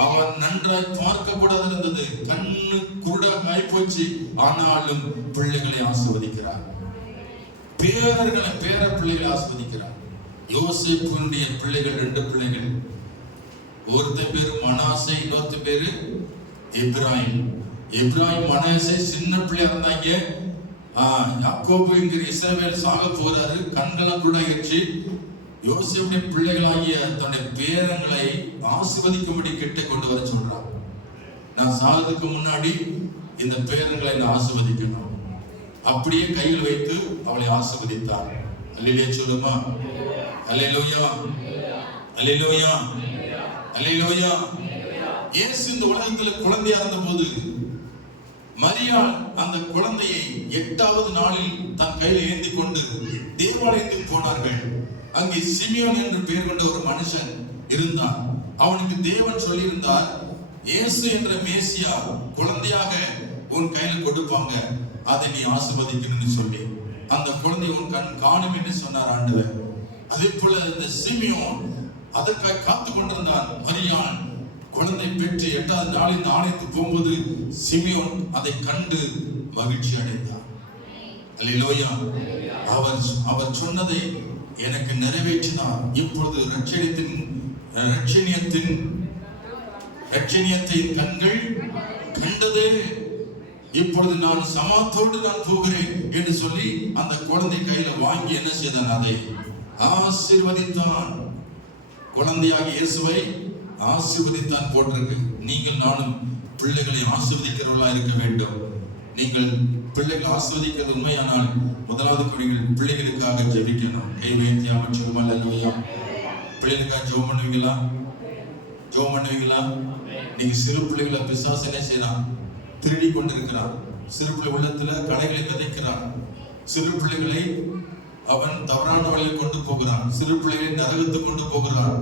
அவன் நன்றாய் பார்க்க கூடாது இருந்தது. கண்ணு குருடாக ஆயிப்போச்சு. ஆனாலும் பிள்ளைகளை ஆசீர்வதிக்கிறார். பேர பிள்ளைகளை ஆசீர்வதிக்கிறார். யோசேப்புடைய பிள்ளைகள் 2 பிள்ளைகள். ஒருத்தன் பேரு மனாசே, இன்னொருத்த பேரு எப்ராயிம். எப்ராயிம் மனாசே சின்ன பிள்ளையா இருந்தாங்க. யாக்கோபு என்கிற இஸ்ரவேல் சாக போறாரு. கண்களாம் கூட ஆயிடுச்சு. யோசேப்புடைய பிள்ளைகளாகிய தன்னுடைய பேரங்களை ஆசீர்வதிக்கும்படி கிட்ட கொண்டு வர சொல்றான். நான் சாகிறதுக்கு முன்னாடி இந்த பேரங்களை நான் ஆசீர்வதிக்கணும். அப்படியே கையில் வைத்து அவளை ஆசீர்வதித்தார். அல்லேலூயா சொல்லுமா? அல்லேலூயா, அல்லேலூயா, அல்லேலூயா. இயேசு இந்த உலகத்துல குழந்தையா இருந்தபோது மரியாள் அந்த குழந்தையை 8வது நாளில் தன் கையில் ஏந்தி கொண்டு தேவாலயத்துக்கு போனார்கள். அங்கே சிமியோன் என்று பெயர் கொண்ட ஒரு மனுஷன் இருந்தான். அவனுக்கு தேவன் சொல்லியிருந்தார், இயேசு என்ற மேசியா குழந்தையாக உன் கையில கொடுப்பாங்க, அதை நீ ஆசீர்வதிக்கணும்னு சொல்லி அந்த குழந்தை உன் கண் காணும் என்று சொன்னார் ஆண்டவர். அதே போல இந்த சிமியோன் அதற்காக காத்து கொண்டிருந்தான். மரியாள் குழந்தை பெற்று 8வது நாள் இந்த ஆலயத்துக்கு போகும்போது சிமியோன் அதை கண்டு மகிழ்ச்சி அடைந்தார். அல்லேலூயா. அவர் சொன்னதை எனக்கு நிறைவேற்றினார். இப்பொழுது ரட்சணியத்தின் கண்கள் கண்டது. இப்பொழுது நான் சமாத்தோடு நான் போகிறேன் என்று சொல்லி அந்த குழந்தை கையில வாங்கி என்ன செய்தான்? அதை ஆசீர்வதித்தான். குழந்தையாக இயேசுவை ஆசீர்வதித்தான் போட்டிருக்கு. நீங்கள் நானும் பிள்ளைகளை ஆசீர்வதிக்கிறவர்களா இருக்க வேண்டும். நீங்கள் பிள்ளைகள் ஆசீர்வதிக்கிறது உண்மையானால் முதலாவது நீங்கள் பிள்ளைகளுக்காக ஜெபிக்கணும். கை வைத்து அமைச்சரும் அல்லேலூயா. பிள்ளைகளுக்காக ஜெபம் பண்ணுவீங்களா? ஜெபம் பண்ணுவீங்களா? நீங்க சிறு பிள்ளைகளை பிசாசு என்ன செய்யலாம்? திருடி கொண்டிருக்கிறான். சிறு பிள்ளை உள்ளத்துல கலைகளை விதைக்கிறான். சிறு பிள்ளைகளை அவன் தவறான வழியில் கொண்டு போகிறான். சிறு பிள்ளைகளை நரகத்துக்கு கொண்டு போகிறான்.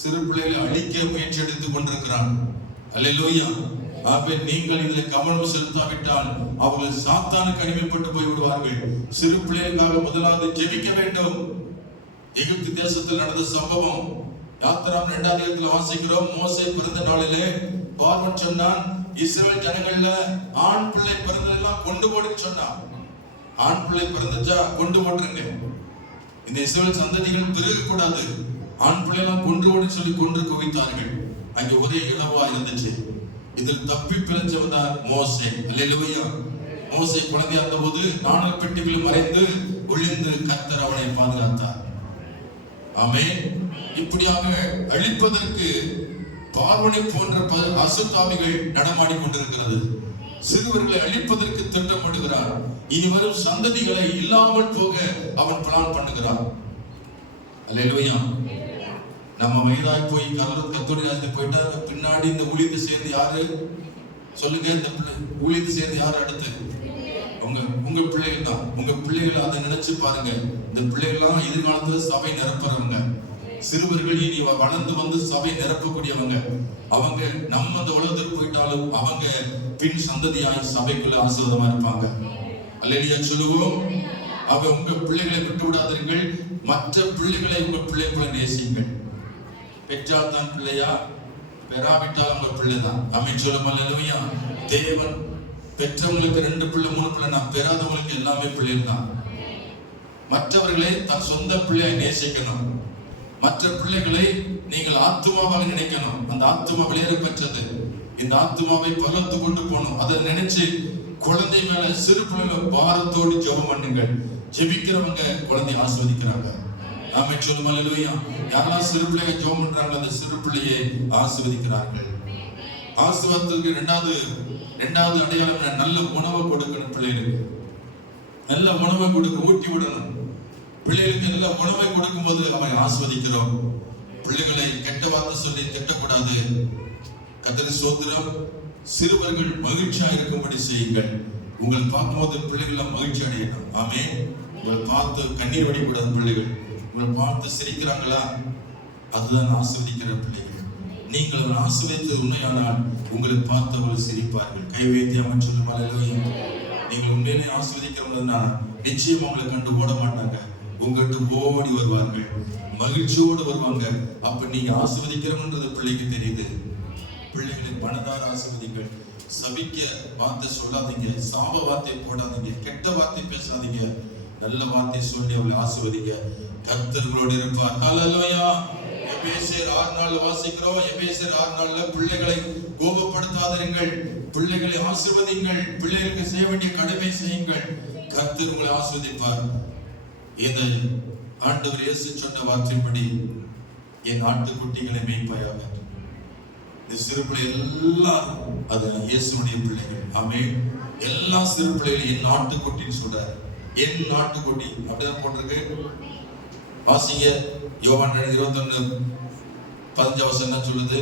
சிறு பிள்ளைகளை அழிக்க முயற்சி எடுத்துக் கொண்டிருக்கிறான். அல்லேலூயா. ஆகவே நீங்கள் இதில் கவனம் செலுத்தாவிட்டால் அவர்கள் சாத்தானுக்கு அடிமைப்பட்டு போய் விடுவார்கள். சிறு பிள்ளைகளுக்காக முதலாவது ஜெபிக்க வேண்டும். எகிப்து தேசத்தில் நடந்த சம்பவம் யாத்திராம் 2ஆம் அதிகாரத்தில் வாசிக்கிறோம். மோசே பிறந்த நாளிலே பார்வோன் சொன்னான், இஸ்ரவேல் ஜனங்கள்ல ஆண் பிள்ளை பிறந்ததெல்லாம் கொண்டு போடுன்னு சொன்னான். ஆண் பிள்ளை பிறந்துச்சா கொண்டு போட்டுருங்க, இந்த இஸ்ரவேல் சந்ததிகள் பெருக கூடாது, ஆண் பிள்ளைலாம் கொன்று ஓடுன்னு சொல்லி கொன்று குவித்தார்கள். அங்கே ஒரே இளவா இருந்துச்சு. இதில் தப்பி பிழைச்சவன் தான் மோசே. அல்லேலூயா. மோசே குழந்தையா இருந்த போது நாணல் பெட்டிகளில் மறைந்து ஒளிந்து கர்த்தர் அவனை பாதுகாத்தார். ஆமென். இப்படியாக அழிப்பதற்கு பார்வனை போன்ற அசுத்தாவிகள் நடமாடி கொண்டிருக்கிறது. சிறுவர்களை அழிப்பதற்கு திட்டமிடுகிறார். இனி வரும் சந்ததிகளை இல்லாமல் போக அவன் பிளான் பண்ணுகிறான். அல்லேலூயா. நம்ம வயதாய் போய் கத்தோலிக்க போயிட்டா பின்னாடி இந்த ஊழியத்தை சேர்ந்து யாரு சொல்லுங்க? இந்த ஊழியத்தை சேர்ந்து யாரு அடுத்து? உங்க பிள்ளைகள் தான். உங்க பிள்ளைகளை அதை நினைச்சு பாருங்க. இந்த பிள்ளைகள்லாம் எதிர்காலத்துல சபை நிரப்புறவங்க. சிறுவர்கள் இனி வளர்ந்து வந்து சபை நிரப்பக்கூடியவங்க. அவங்க நம்ம இந்த உலகத்துக்கு போயிட்டாலும் அவங்க பின் சந்ததியாய் சபைக்குள்ள ஆசீர்வாதமா இருப்பாங்க. அல்லேலூயா சொல்லுவோம். உங்க பிள்ளைகளை விட்டு விடாதீர்கள். மற்ற பிள்ளைகளை உங்க பிள்ளை போல நேசியுங்கள். பெற்றால் தான் பிள்ளையா, பெறாவிட்டால் உங்க பிள்ளைதான். ஆமென் சொல்லுவோம். அல்லேலூயா. தேவன் பெற்றவங்களுக்கு 2 பிள்ளை 3 பிள்ளை, நான் பெறாதவங்களுக்கு எல்லாமே பிள்ளைகள் தான். மற்றவர்களை தன் சொந்த பிள்ளையை நேசிக்கணும். மற்ற பிள்ளைகளை நீங்கள் ஆத்துமாவாக நினைக்கணும். அந்த ஆத்துமா வெளியேற பெற்றது. இந்த ஆத்துமாவை பலத்து கொண்டு போகணும். அதை நினைச்சு குழந்தை மேல சிறு பிள்ளைகளை பாரத்தோடு ஜெபம் பண்ணுங்கள். ஜெபிக்கிறவங்க குழந்தை ஆஸ்வதிக்கிறாங்க. ஆமென் சொல்லுவோம். அல்லேலூயா. யாரெல்லாம் சிறு பிள்ளைங்க ஜெபம் பண்றாங்க, அந்த சிறு பிள்ளையை ஆஸ்வதிக்கிறார்கள். ஆசீர்வாதத்துக்கு இரண்டாவது அடையாளம் நல்ல உணவை கொடுக்கணும். பிள்ளைகளுக்கு நல்ல உணவை கொடுக்க ஊட்டி விடணும். பிள்ளைகளுக்கு நல்ல உணவை கொடுக்கும் போது அவரை ஆஸ்வதிக்கிறோம். பிள்ளைகளை கெட்ட வார்த்தை சொல்லி திட்டக்கூடாது. கர்த்தருக்கு ஸ்தோத்திரம். சிறுவர்கள் மகிழ்ச்சியா இருக்கும்படி செய்யுங்கள். உங்களை பார்க்கும்போது பிள்ளைகள் மகிழ்ச்சி அடையணும். ஆமென். உங்களை பார்த்து கண்ணீர் வடிக்கூடாது. பிள்ளைகள் உங்களை பார்த்து சிரிக்கிறாங்களா, அதுதான் ஆஸ்வதிக்கிற பிள்ளைகள். நீங்கள் ஆசீர்வதித்தது உண்மையானால் உங்களை பார்த்தவர்கள் சிரிப்பார்கள். கை வைத்து அவன் சொல்லும். அல்லேலூயா. நீங்கள் உண்மையிலே ஆசீர்வதிக்கிறவங்கன்னா நிச்சயம் உங்களை கண்டு ஓட மாட்டாங்க. உங்கள்கிட்ட ஓடி வருவார்கள், மகிழ்ச்சியோடு வருவாங்க. அப்ப நீங்க ஆசீர்வதிக்கிறவன்றது பிள்ளைக்கு தெரியுது. பிள்ளைகளை மனதார ஆசீர்வதிங்கள். சபிக்க வார்த்தை சொல்லாதீங்க, சாப வார்த்தை போடாதீங்க, கெட்ட வார்த்தை பேசாதீங்க. நல்ல வார்த்தை சொல்லி அவளை ஆசீர்வதிங்க. கர்த்தர்களோடு இருப்பார். அல்லேலூயா. எபேசியர் 6:4 வாசிக்கிறோம். எபேசியர் 6:4 பிள்ளைகளை கோபப்படுத்தாதீர்கள், பிள்ளைகளை ஆசீர்வதிங்கள், பிள்ளைகளுக்கு செய்ய வேண்டிய கடமை செய்யுங்கள், கர்த்தர் உங்களை ஆசீர்வதிப்பார். இந்த ஆண்டவர் இயேசு சொன்ன வார்த்தைப்படி என் ஆட்டுக்குட்டிகளை மேய்ப்பாயாக. இந்த சிறு பிள்ளை எல்லாம் அது இயேசுடைய பிள்ளைகள். ஆமென். எல்லா சிறு பிள்ளைகளும் என் நாட்டுக்குட்டின்னு சொல்றாரு. என் நாட்டுக்குட்டி அப்படிதான் போட்டிருக்கு. வாசிங்க. யோவான் 21:15 என்ன சொல்லுது?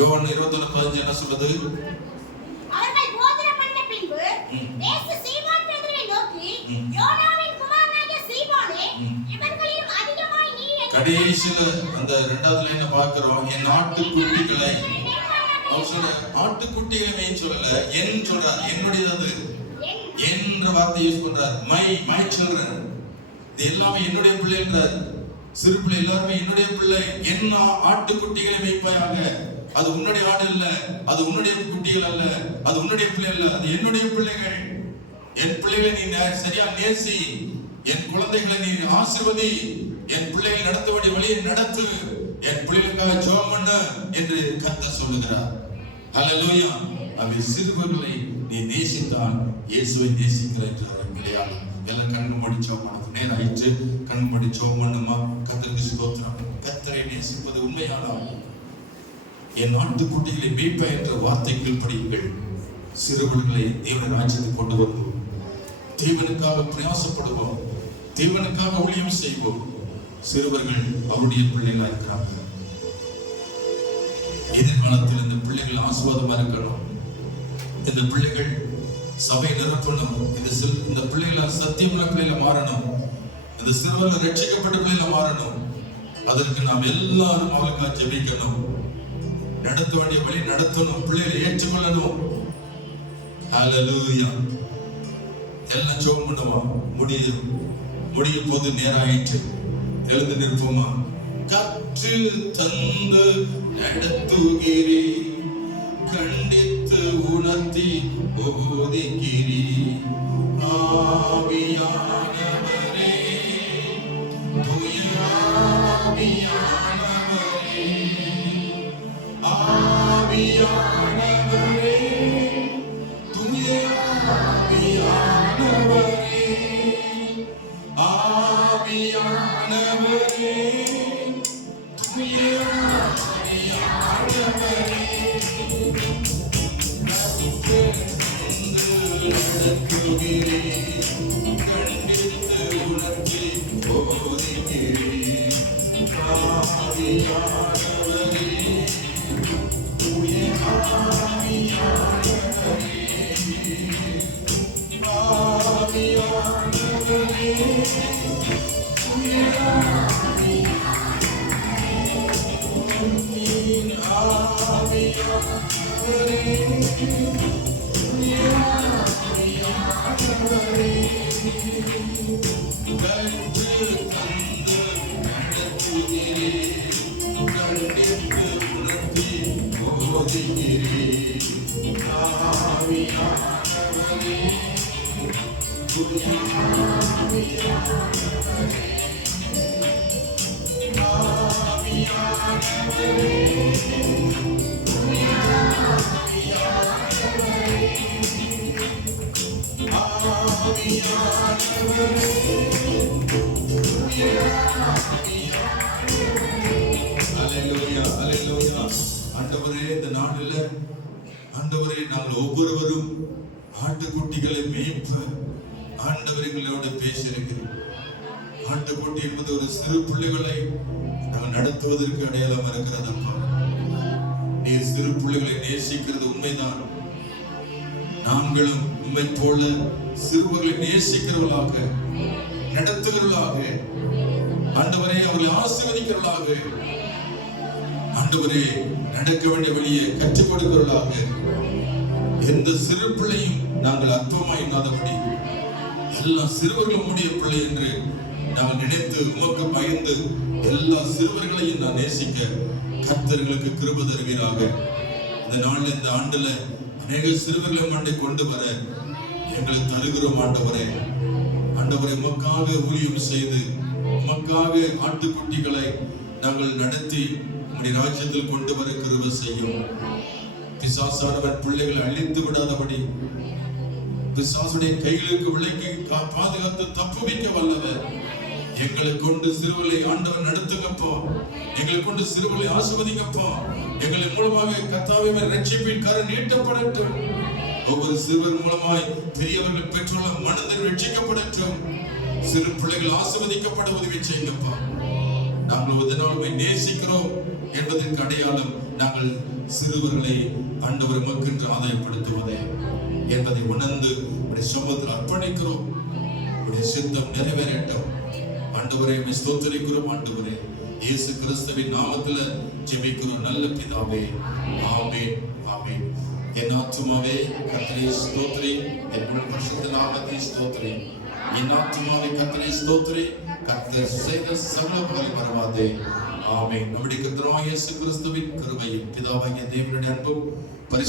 யோவான் 21:15 என்ன சொல்லுது? அவர்கள் போஜனம் பண்ண பின்பு இயேசு சீமோன் பேதுருவை நோக்கி, யோனாவின் குமாரனாகிய சீமோனே, இவர்களிலும் அதிகமாய் நீ கடைசியில அந்த 2வது லைனை பார்க்கிறோம். என் நாட்டுக்குட்டிகளை ஆட்டுக்குட்டிகளை சொல்லல, என் சொல்றார். என்னுடையது என்ற வார்த்தை யூஸ் பண்றார். My children. இது எல்லாமே என்னுடைய பிள்ளைன்றார். சிறு பிள்ளை எல்லாருமே என்னுடைய பிள்ளை. என் ஆட்டுக்குட்டிகளை மேய்ப்பாயாக. அது உன்னுடைய ஆடு இல்ல, அது உன்னுடைய குட்டிகள் அல்ல, அது உன்னுடைய பிள்ளை அல்ல, அது என்னுடைய பிள்ளைகள். என் பிள்ளைகளை நீ சரியா நேசி, என் குழந்தைகளை நீ ஆசீர்வதி, என் பிள்ளைகள் நடத்த வேண்டிய வழியை நடத்து, என் பிள்ளைகளுக்காக ஜெபம் பண்ணு என்று கர்த்தர் சொல்லுகிறார். ஹல்லேலூயா. அவன் சிறுவர்களை நீ நேசித்தால் இயேசுவை நேசிக்கிற என்றார் கிடையாது. எல்லாம் கண்ணு மடிச்சோம், மனது நேரம் ஆயிற்று. கண்ணு மடிச்சோம் பண்ணுமா. கர்த்தருக்கு ஸ்தோத்திரம். கர்த்தரை நேசிப்பது உண்மையானால் என் நாட்டுக்குட்டிகளை மேய்ப்ப என்ற வார்த்தைகள் படியுங்கள். சிறுவர்களை தேவன ராஜ்யத்துக்கு கொண்டு வருவோம். தேவனுக்காக பிரயாசப்படுவோம். தேவனுக்காக ஊழியம் செய்வோம். சிறுவர்கள் அவருடைய பிள்ளைகளா இருக்கிறாங்க. எதிர்காலத்தில் இந்த பிள்ளைகள் ஆசீர்வாதமா இருக்கணும். இந்த பிள்ளைகள் சபை நிரப்பணும். இந்த பிள்ளைகள் சத்தியமுள்ள பிள்ளைகள மாறணும். இந்த சிறுவர்கள் ரட்சிக்கப்பட்ட பிள்ளைகள மாறணும். அதற்கு நாம் எல்லாரும் அவளுக்காக ஜெபிக்கணும். நடத்த வேண்டிய வழி நடத்தணும். பிள்ளைகளை ஏற்றுக்கொள்ளணும். ஹல்லேலூயா. எல்லாம் ஜெபம் பண்ணுவோம். முடியும் போது நேரம் ஆயிற்று. எழுந்து நிற்போமா. கற்று தந்து நடத்துகிறீ, கண்டித்து உணர்த்தி போதிக்கிறீ, ஆவியானவரே, தூய ஆவியானவரே, ஆவியானவரே, தூய ஆவியானவரே, ஆவியானவரே, தூய ஆவியானவரே, நடத்துகிறே, கண்டித்து உணர்த்தி போதிக்கிறே, ஆவியானவரே, தூய ஆவியானவரே, ஆவியானவரே, தூய ஆண்டவரே, இந்த நாளில் ஆண்டவரே, நாங்கள் ஒவ்வொருவரும் ஆட்டுக்குட்டிகளை மேய்ப்ப ஆண்டவர் எங்களோட பேசியிருக்கிறோம். ஆட்டுக்குட்டி என்பது ஒரு சிறு பிள்ளைகளை நாங்கள் நடத்துவதற்கு அடையாளம் இருக்கிறதப்பா. நீ சிறு பிள்ளைகளை நேசிக்கிறது உண்மைதான். நாங்களும் உண்மை போல சிறுவர்களை நேசிக்கிறவர்களாக, நடத்துகிறவர்களாக, ஆண்டவரே அவர்களை ஆசீர்வதிக்கிறவர்களாக, ஆண்டவரே நடக்க வேண்டிய வழியை கற்றுக் கொடுக்கிறவர்களாக, எந்த சிறு பிள்ளையும் நாங்கள் அற்பமாய் எண்ணாதபடி எல்லா சிறுவர்களும் உடைய பிள்ளை என்று நாங்கள் நினைத்து உமக்கு பயந்து எல்லா சிறுவர்களையும் நான் நேசிக்க கர்த்தர்களுக்கு கிருபை தருவீராக. இந்த நாளில், இந்த ஆண்டுல அநேக சிறுவர்களை மண்டை கொண்டு வர எங்களை தருகிறோம் ஆண்டவரே. ஆண்டவரை உமக்காக ஊழியம் செய்து உமக்காக ஆட்டுக்குட்டிகளை நாங்கள் நடத்தி உம்முடைய ராஜ்யத்தில் கொண்டு வர கிருபை செய்யும். பிசாசானவன் பிள்ளைகளை அழித்து விடாதபடி, பிசாசுடைய கைகளுக்கு விலக்கி பாதுகாத்து தப்புவிக்க வல்லவர். எங்களை கொண்டு சிறுவலை ஆண்டவர் நடத்துங்கப்பா. எங்களை கொண்டு சிறுவலை ஆசீர்வதிங்கப்பா. எங்களை மூலமாக கர்த்தாவே ரட்சிப்பின் கரம் நீட்டப்படட்டும். ஒவ்வொரு சிறுவர் மூலமாய் பெரியவர்கள் பெற்றுள்ள மனதில் ரட்சிக்கப்படட்டும். சிறு பிள்ளைகள் ஆசீர்வதிக்கப்பட உதவி செய்யுங்கப்பா. நாங்கள் ஒரு நேசிக்கிறோம் என்பதற்கு அடையாளம் நாங்கள் சிறுவர்களை ஆண்டவர் மக்கென்று ஆதாயப்படுத்துவதே என்பதை உணர்ந்து உடைய சமூகத்தில் அர்ப்பணிக்கிறோம். உடைய சித்தம் நிறைவேறட்டும். ஆண்டவரே ஸ்தோத்திரிக்கிறோம். ஆண்டவரே இயேசு கிறிஸ்துவின் நாமத்தில் ஜெபிக்கிறோம் நல்ல பிதாவே. ஆமென், ஆமென். என் ஆத்துமாவே கர்த்தரை ஸ்தோத்திரி, என் முழு பரிசுத்த நாமத்தை ஸ்தோத்திரி. என் ஆத்துமாவே கர்த்தரை ஸ்தோத்திரி, கர்த்தர் செய்த சகல உபகாரங்களை மறவாதே. ஆமென். நம்முடைய கர்த்தராகிய இயேசு கிறிஸ்துவின் கிருபையும் பிதாவாகிய தேவனுடைய அன்பும் பரிசுத்த